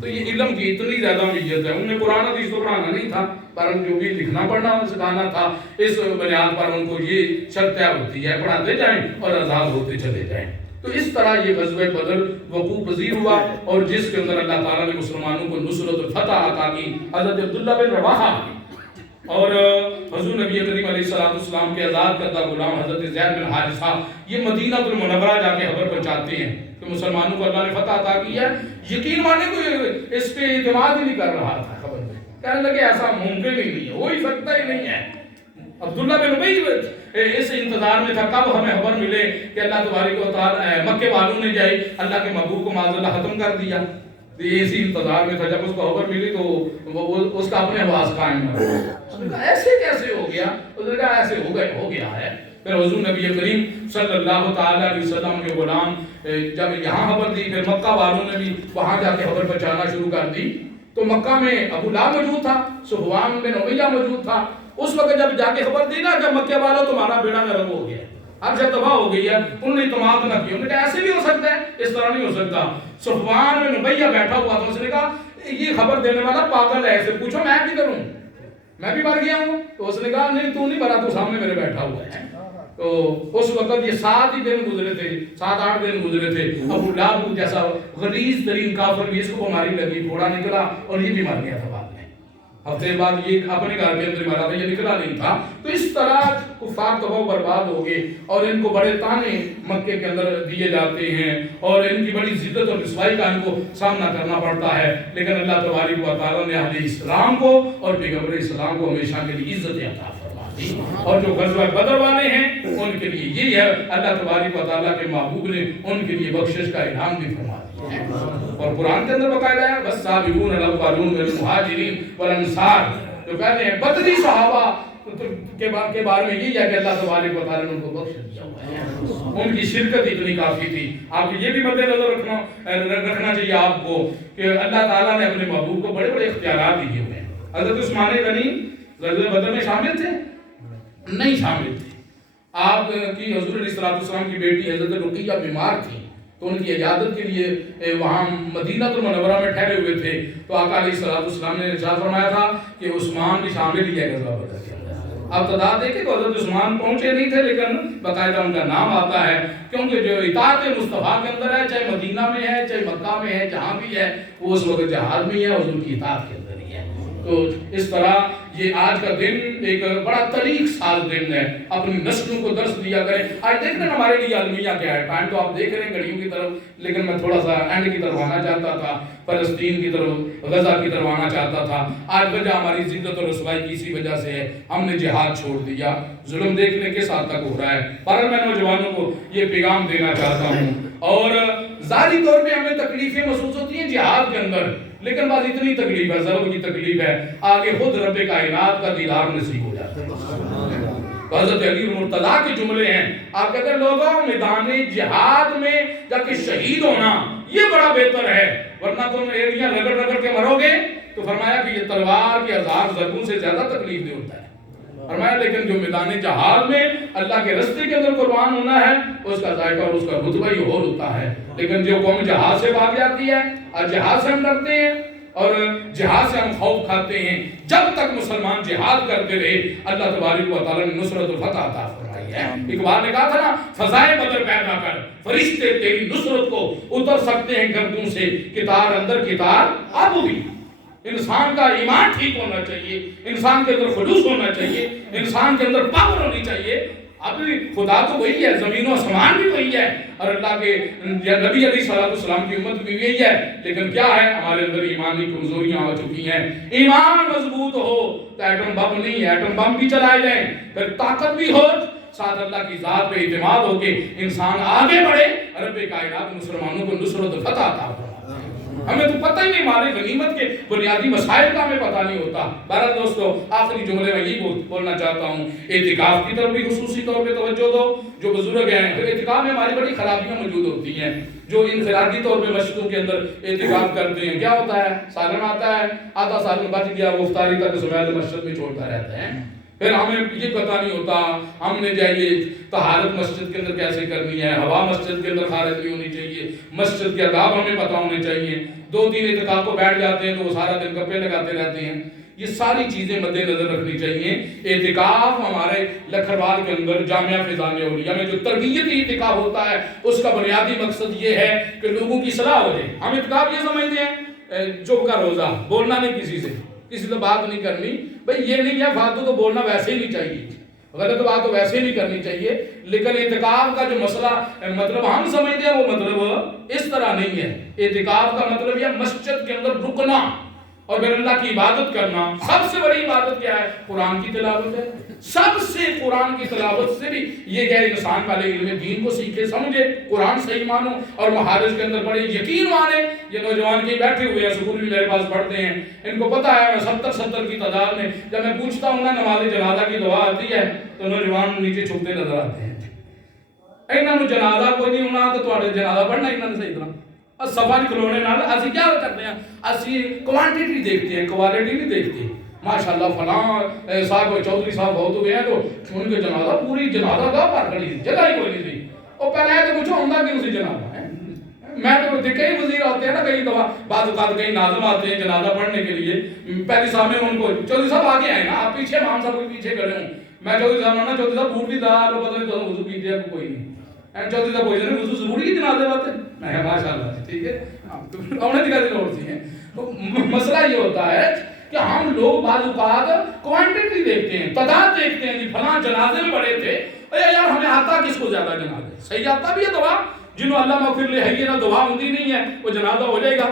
تو یہ علم کی اتنی زیادہ اہمیت ہے۔ انہیں قرآن حدیث تو پڑھانا نہیں تھا، پر جو بھی لکھنا پڑھنا سکھانا تھا، اس بنیاد پر ان کو یہ شرط طے ہوتی ہے، پڑھاتے جائیں اور آزاد ہوتے چلے جائیں۔ تو اس طرح یہ غزوہ بدر وقوع پذیر ہوا اور جس کے اندر اللہ تعالیٰ نے مسلمانوں کو نصرت و فتح عطا کی۔ حضرت عبداللہ بن رواحہ اور حضور نبی کریم علیہ السلام کے آزاد کردہ غلام حضرت زید بن حارثہ یہ مدینہ المنورہ جا کے خبر پہنچاتے ہیں کہ مسلمانوں کو اللہ نے فتح عطا کی ہے۔ یقین مانے کوئی اس پہ اعتماد ہی نہیں کر رہا تھا، خبر میں کہنے لگے ایسا ممکن ہی نہیں ہے، ہو ہی سکتا ہی نہیں ہے۔ عبداللہ بن ابی اس انتظار میں تھا کب ہمیں خبر ملے کہ اللہ تبارک و تعالی مکے والوں نے جائے اللہ کے محبوب کو معاذ اللہ ختم کر دیا۔ اسی انتظار میں تھا، جب اس کو خبر ملی تو وہ اس کا اپنے حواس قائم نہ ہوا۔ اس نے کہا ایسے کیسے ہو گیا؟ اس نے کہا ایسے ہو گیا ہے۔ پھر حضور نبی کریم صلی اللہ تعالی علیہ وسلم کے غلام جب یہاں خبر دی، پھر مکہ والوں نے بھی وہاں جا کے خبر پہنچانا شروع کر دی۔ تو مکہ میں ابو لہب موجود تھا، صفوان بن امیہ موجود تھا۔ اس وقت جب جا کے خبر دی نا کہ مکے والوں تمہارا بیڑا غرق ہو گیا، اب جب تباہ ہو گئی ہے، انہوں نے اعتماد نہ کیا۔ انہوں نے کہا ایسے بھی ہو سکتا ہے، اس طرح نہیں ہو سکتا۔ صفوان بن امیہ بیٹھا ہوا تھا، اس نے کہا یہ خبر دینے والا پاگل ہے، اسے پوچھو میں کدھر ہوں، میں بھی مر گیا ہوں۔ تو اس نے کہا نہیں تو نہیں مرا، تو سامنے میرے بیٹھا ہوا ہے۔ تو اس وقت یہ 7 ہی دن گزرے تھے، 7-8 دن گزرے تھے۔ ابو لہب جیسا غلیظ ترین کافر بھی اس کو بیماری لگی، پھوڑا نکلا اور یہ بھی مر گیا تھا بعد میں۔ ہفتے بعد یہ اپنے گھر کے اندر مرا تھا، یہ نکلا نہیں تھا۔ تو اس طرح کفار تباہ و برباد ہو گئے اور ان کو بڑے تانے مکے کے اندر دیے جاتے ہیں اور ان کی بڑی ذلت اور رسوائی کا ان کو سامنا کرنا پڑتا ہے۔ لیکن اللہ تبارک و تعالیٰ نے اہل اسلام کو اور پیغمبر اسلام کو ہمیشہ کے لیے عزت عطا فرما دی۔ اور جو غزوہ بدر والے ہیں ان کے لیے یہی ہے، اللہ تبارک و تعالیٰ کے محبوب نے ان کے لیے بخشش کا اعلان بھی فرما دیا ہے۔ اور قرآن کے اندر باقاعدہ ہے والسابقون الاولون من المہاجرین والانصار، جو کہتے ہیں بدری صحابہ کے بارے میں یہی ہے کہ اللہ تبارک و تعالیٰ نے ان کو بخش دیا ہوا ہے۔ ان کی شرکت اتنی کافی تھی۔ آپ یہ بھی مد نظر رکھنا چاہیے آپ کو کہ اللہ تعالیٰ نے اپنے محبوب کو بڑے بڑے اختیارات دیے ہوئے ہیں۔ حضرت عثمان غنی غزوہ بدر میں شامل تھے؟ نہیں شامل تھے۔ آپ کی حضور علیہ السلام کی بیٹی حضرت رقیہ بیمار تھی تو ان کی عیادت کے لیے وہاں مدینہ المنورہ میں ٹھہرے ہوئے تھے۔ تو آقا علیہ السلام نے ارشاد فرمایا تھا کہ عثمان بھی شامل ہی ہے غزوہ بدر کے اندر۔ آپ تعداد دیکھیں تو حضرت عثمان پہنچے نہیں تھے، لیکن باقاعدہ ان کا نام آتا ہے، کیونکہ جو اطاعت مصطفیٰ کے اندر ہے، چاہے مدینہ میں ہے چاہے مکہ میں ہے، جہاں بھی ہے وہ اس وقت جہاد میں ہے، حضور کی اطاعت کے اندر ہی ہے۔ تو اس طرح یہ آج کا دن ایک بڑا طریق ساز دن ہے، اپنی نسلوں کو درس دیا کریں۔ آج دیکھ رہے ہیں ہمارے لیے المیہ کیا ہے، ٹائم تو آپ دیکھ رہے ہیں گھڑیوں کی طرف، لیکن میں تھوڑا سا اینڈ کی طرف آنا چاہتا تھا، فلسطین کی طرف، غزہ کی طرف آنا چاہتا تھا۔ آج وجہ ہماری ذلت اور رسوائی کی اسی وجہ سے ہے، ہم نے جہاد چھوڑ دیا۔ ظلم دیکھنے کے ساتھ تک ہو رہا ہے۔ پر میں نوجوانوں کو یہ پیغام دینا چاہتا ہوں، اور ظاہری طور پہ ہمیں تکلیفیں محسوس ہوتی ہیں جہاد کے اندر، لیکن بعد اتنی تکلیف ہے، ضرب کی تکلیف ہے، آگے خود رب کائنات کا دیدار نصیب ہو جاتا ہے۔ تو حضرت علی مرتضیٰ کے جملے ہیں. آپ کہتے ہیں لوگوں میدان جہاد میں جا کے شہید ہونا یہ بڑا بہتر ہے، ورنہ تم ایڑیاں رگڑ رگڑ کے مرو گے. تو فرمایا کہ یہ تلوار کے 1000 ضربوں سے زیادہ تکلیف دہ ہوتا ہے. فرمایا لیکن جو میدان جہاد میں اللہ کے رستے کے اندر قربان ہونا ہے اس کا ذائقہ اور اس کا رتبہ ہی اور ہوتا ہے. لیکن جو قوم جہاد سے بھاگ جاتی ہے، اور جہاد سے ہم ڈرتے ہیں اور جہاد سے ہم خوف کھاتے ہیں، جب تک مسلمان جہاد کرتے رہے اللہ تبارک و تعالیٰ نے نصرت و فتح عطا فرمائی ہے. اقبال نے کہا تھا نا، فضائے بدر پیدا کر فرشتے تیری نصرت کو اتر سکتے ہیں گردوں سے، کتار اندر کتار اب بھی. انسان کا ایمان ٹھیک ہونا چاہیے، انسان کے اندر خلوص ہونا چاہیے، انسان کے اندر پاور ہونی چاہیے. اب خدا تو وہی ہے، زمین و آسمان بھی وہی ہے، اور اللہ کے نبی علیہ السلام کی امت بھی وہی ہے. لیکن کیا ہے، ہمارے اندر ایمانی کمزوریاں آ چکی ہیں. ایمان مضبوط ہو تو ایٹم بم نہیں ہے، ایٹم بم بھی چلائے جائیں، پھر طاقت بھی ہو، ساتھ اللہ کی ذات پہ اعتماد ہو کے انسان آگے بڑھے. رب کائنات مسلمانوں کو نصرت و فتح عطا فرمائے. ہمیں تو پتہ ہی نہیں، ہمارے غنیمت کے بنیادی مسائل کا ہمیں پتہ نہیں ہوتا. بہرحال دوستو، آخری جملے میں یہی بولنا چاہتا ہوں، اعتکاف کی طرف بھی خصوصی طور پہ توجہ دو. جو بزرگ ہیں، پھر اعتکاف میں ہماری بڑی خرابیاں موجود ہوتی ہیں. جو انفرادی طور پہ مسجدوں کے اندر اعتکاف کرتے ہیں، کیا ہوتا ہے، سالن آتا ہے، آدھا سالن بچ گیا، وہ افطاری تک سمیل مسجد میں چھوڑتا رہتا ہے. پھر ہمیں یہ پتہ نہیں ہوتا ہم نے جائیے طہارت مسجد کے اندر کیسے کرنی ہے، ہوا مسجد کے اندر خارج نہیں ہونی چاہیے، مسجد کے آداب ہمیں پتہ ہونے چاہیے. 2-3 اعتکاف کو بیٹھ جاتے ہیں تو وہ سارا دن گپے لگاتے رہتے ہیں. یہ ساری چیزیں مد نظر رکھنی چاہیے. اعتکاف ہمارے لکھروال کے اندر جامعہ فیضان اولیاء میں جو تربیتی اعتکاف ہوتا ہے اس کا بنیادی مقصد یہ ہے کہ لوگوں کی اصلاح ہو جائے. ہم اعتکاف یہ سمجھتے ہیں چپ کا روزہ، بولنا نہیں کسی سے بات نہیں کرنی. بھئی یہ نہیں ہے، فالتو تو بولنا ویسے ہی نہیں چاہیے، غلط بات تو ویسے ہی نہیں کرنی چاہیے. لیکن اعتکاف کا جو مسئلہ مطلب ہم سمجھتے ہیں وہ مطلب اس طرح نہیں ہے. اعتکاف کا مطلب یہ مسجد کے اندر رکنا اور پھر اللہ کی عبادت کرنا. سب سے بڑی عبادت کیا ہے؟ قرآن کی تلاوت ہے. سب سے قرآن کی تلاوت سے بھی یہ کہ انسان پہلے علم دین کو سیکھے سمجھے، قرآن صحیح مانو اور مہارج کے اندر بڑے یقین مانے. یہ نوجوان کے بیٹھے ہوئے ہیں، سکول بھی میرے پاس پڑھتے ہیں، ان کو پتہ ہے میں 70 کی تعداد میں جب میں پوچھتا ہوں نا نماز جنازہ کی دعا آتی ہے تو نوجوان نیچے چھپتے نظر آتے ہیں. انہاں نو جنازہ کوئی نہیں ہونا تو تواڈے جنازہ پڑھنا انہاں نے صحیح طرح سفر کھلونے نال اسی کیا کرتے ہیں، اسی کوانٹٹی دیکھتے ہیں، کوالٹی نہیں دیکھتے. ماشاءاللہ فلاں صاحب چودھری صاحب بہت ہوئے ہیں تو ان کے جنازہ پوری جنازہ کا پر کھڑی جگہ ہی کوئی نہیں تھی. اور پہلے تو پوچھو ہوندا کیوں سی جنازہ ہے. میں تو کئی وزیر آتے ہیں نا، کئی دفعہ بعض اوقات کئی ناظم آتے ہیں جنازہ پڑھنے کے لیے، پہلے سامنے ان کو چودھری صاحب آگے آئے نا، آپ پیچھے امام صاحب کے پیچھے کھڑے ہوں. میں چودھری صاحب نا، چودھری صاحب بوٹ بھی تھا، لوگ پتہ نہیں تو وضو کیجیے کوئی نہیں. چودھری صاحب پوچھ رہے ہیں وضو ضروری ہے جنازے بات ہے؟ میں کہا ماشاءاللہ ٹھیک ہے، انہیں دکھا دی لوڑ سی ہیں. تو مسئلہ یہ ہوتا ہے کہ ہم لوگ بعض اوقات کوانٹٹی دیکھتے ہیں، تعداد دیکھتے ہیں. جی فلاں جنازے میں بڑے تھے، یار ہمیں آتا کس کو زیادہ جنازے؟ صحیح آتا بھی ہے دعا، جنہوں اللہ مغفر لے ہے یہ نہ دعا ہوتی نہیں ہے وہ جنازہ ہو جائے گا.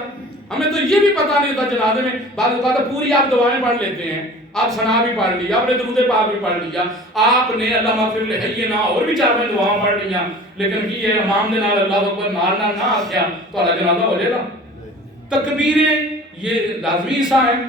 ہمیں تو یہ بھی پتہ نہیں ہوتا جنازے میں بعض اوقات پوری آپ دعائیں پڑھ لیتے ہیں، آپ ثنا بھی پڑھ لیا، آپ نے درود پاک بھی پڑھ لیا، آپ نے اللہ مغفر لے ہے یہ نہ اور بھی 4-5 دعائیں پڑھ لیا، لیکن کی یہ امام دے نال اللہ اکبر نال نہ آکھیا تو اللہ جنازہ ہو جائے گا. تکبیریں یہ لازمی حصہ ہیں.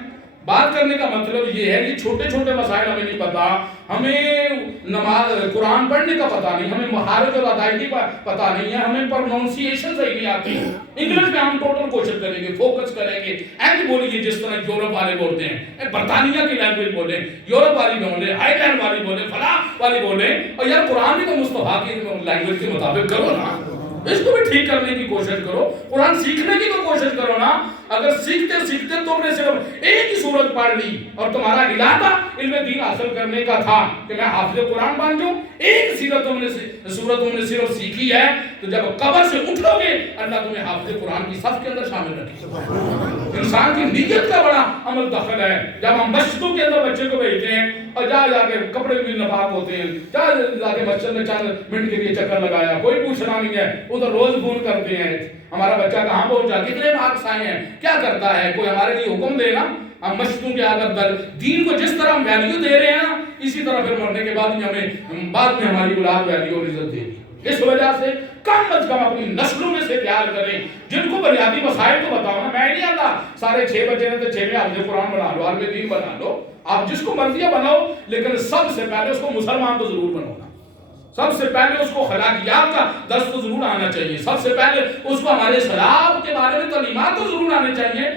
بات کرنے کا مطلب یہ ہے کہ چھوٹے چھوٹے مسائل ہمیں نہیں پتا، ہمیں نماز قرآن پڑھنے کا پتہ نہیں، ہمیں مخارج اور ادائیگی کا پتہ نہیں ہے، ہمیں پروننسیشن صحیح نہیں آتی. انگلش میں ہم ٹوٹل کوشش کریں گے، فوکس کریں گے، ایسے بولیے جس طرح یورپ والے بولتے ہیں، برطانیہ کی لینگویج بولیں، یورپ والی بولیں، آئی لینڈ والی بولیں، فلاں والی بولیں. اور یار قرآن بھی تو مصطفیٰ کی لینگویج کے مطابق کرو نا، اس کو بھی ٹھیک کرنے کی کوشش کرو، قرآن سیکھنے کی تو کوشش کرو نا. اگر سیکھتے سیکھتے تم نے صرف ایک ہی سورت پڑھ لی اور تمہارا ارادہ علم دین حاصل کرنے کا تھا کہ میں حافظ قرآن بن جاؤں، ایک سورت تم نے صرف سیکھی ہے، تو جب قبر سے اٹھو گے اللہ تمہیں حافظ قرآن کی صف کے اندر شامل رکھے. انسان کی نیت کا بڑا عمل دخل ہے. جب ہم مسجدوں کے اندر بچے کو بھیجتے ہیں اور جا کے کپڑے بھی ناپاک ہوتے ہیں، جا کے مسجد میں چند منٹ کے لیے چکر لگایا، کوئی پوچھنا نہیں ہے، ادھر روز فون کرتے ہیں ہمارا بچہ کہاں پہنچا، کتنے مارکس آئے ہیں، کیا کرتا ہے، کوئی ہمارے لیے حکم دے نا. ہم مسجدوں کے اگر دین کو جس طرح ہم ویلیو دے رہے ہیں اسی طرح پھر مرنے کے بعد ہمیں بعد میں ہماری اولاد ویلیو اور عزت دے گی. اس وجہ سے کم از کم اپنی نسلوں میں سے تیار کریں جن کو بنیادی مسائل تو بتاؤ نا. میں نہیں آتا سارے 6 بچے نے تو 6 میں حافظ قرآن بنا لو، عالم دین بنا لو، آپ جس کو مرضی بناؤ، لیکن سب سے پہلے اس کو مسلمان تو ضرور بنانا. سب سے پہلے اس کو خلاقیات کا درس تو ضرور آنا چاہیے. سب سے پہلے اس کو ہمارے اسلام کے بارے میں تعلیمات تو ضرور آنے چاہیے.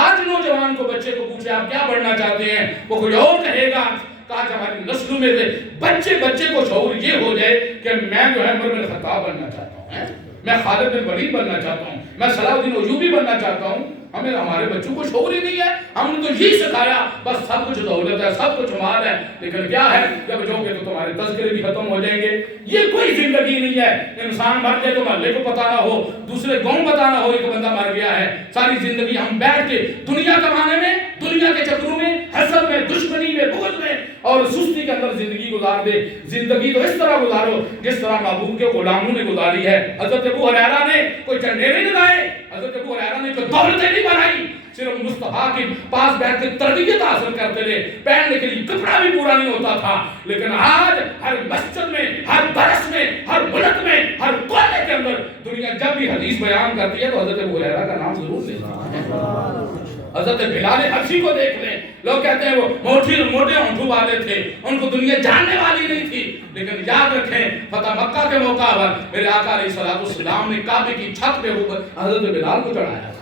آج نوجوان کو بچے کو پوچھے آپ کیا پڑھنا چاہتے ہیں، وہ کوئی اور کہے گا. کاش ہماری نسلوں میں سے بچے کو شعور یہ ہو جائے کہ میں جو ہے عمر بن خطاب بننا چاہتا ہوں، میں خالد بن ولید بننا چاہتا ہوں، میں صلاح الدین ایوبی بننا چاہتا ہوں. ہمارے بچوں کو شعور ہی نہیں ہے. ہم نے تو یہی سکھایا بس سب کچھ دولت ہے، سب کچھ مال ہے، لیکن کیا ہے جب جاؤ گے تو تمہارے تذکرے بھی ختم ہو جائیں گے. یہ کوئی زندگی نہیں ہے. انسان مر جائے تو محلے کو پتہ نہ ہو، دوسرے گاؤں پتہ نہ ہو ایک بندہ مر گیا ہے. ساری زندگی ہم بیٹھ کے دنیا کمانے میں، دنیا کے چکروں میں، حسد میں، دشمنی میں، بغض میں اور سستی کے اندر زندگی گزار دے. زندگی تو اس طرح گزارو جس طرح محبوب کے غلاموں نے گزاری ہے. حضرت ابو ہریرہ نے کوئی جھنڈے نہیں لگائے، حضرت ابو ہریرہ نے کوئی دولتیں نہیں بنائی، صرف مصطفیٰ کے پاس بیٹھ کے تربیت حاصل کرتے رہے. پہننے کے لیے کپڑا بھی پورا نہیں ہوتا تھا، لیکن آج ہر مسجد میں، ہر برس میں، ہر ملک میں، ہر کونے کے اندر دنیا جب بھی حدیث بیان کرتی ہے تو حضرت ابو ہریرہ کا نام ضرور لیتا ہے. حضرت بلال حبشی کو دیکھ لیں، لوگ کہتے ہیں وہ موٹے ہونٹوں والے تھے، ان کو دنیا جاننے والی نہیں تھی، لیکن یاد رکھیں فتح مکہ کے موقع پر میرے آقا علیہ الصلوۃ والسلام نے کعبے کی چھت پہ اوپر حضرت بلال کو چڑھایا تھا.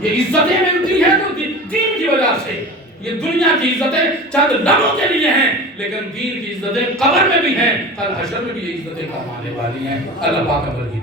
یہ عزتیں ملتی ہیں تو دین کی وجہ سے. یہ دنیا کی عزتیں چند لمحوں کے لیے ہیں، لیکن دین کی عزتیں قبر میں بھی ہیں، کل حشر میں بھی یہ عزتیں کمانے والی ہیں. اللہ پاک کی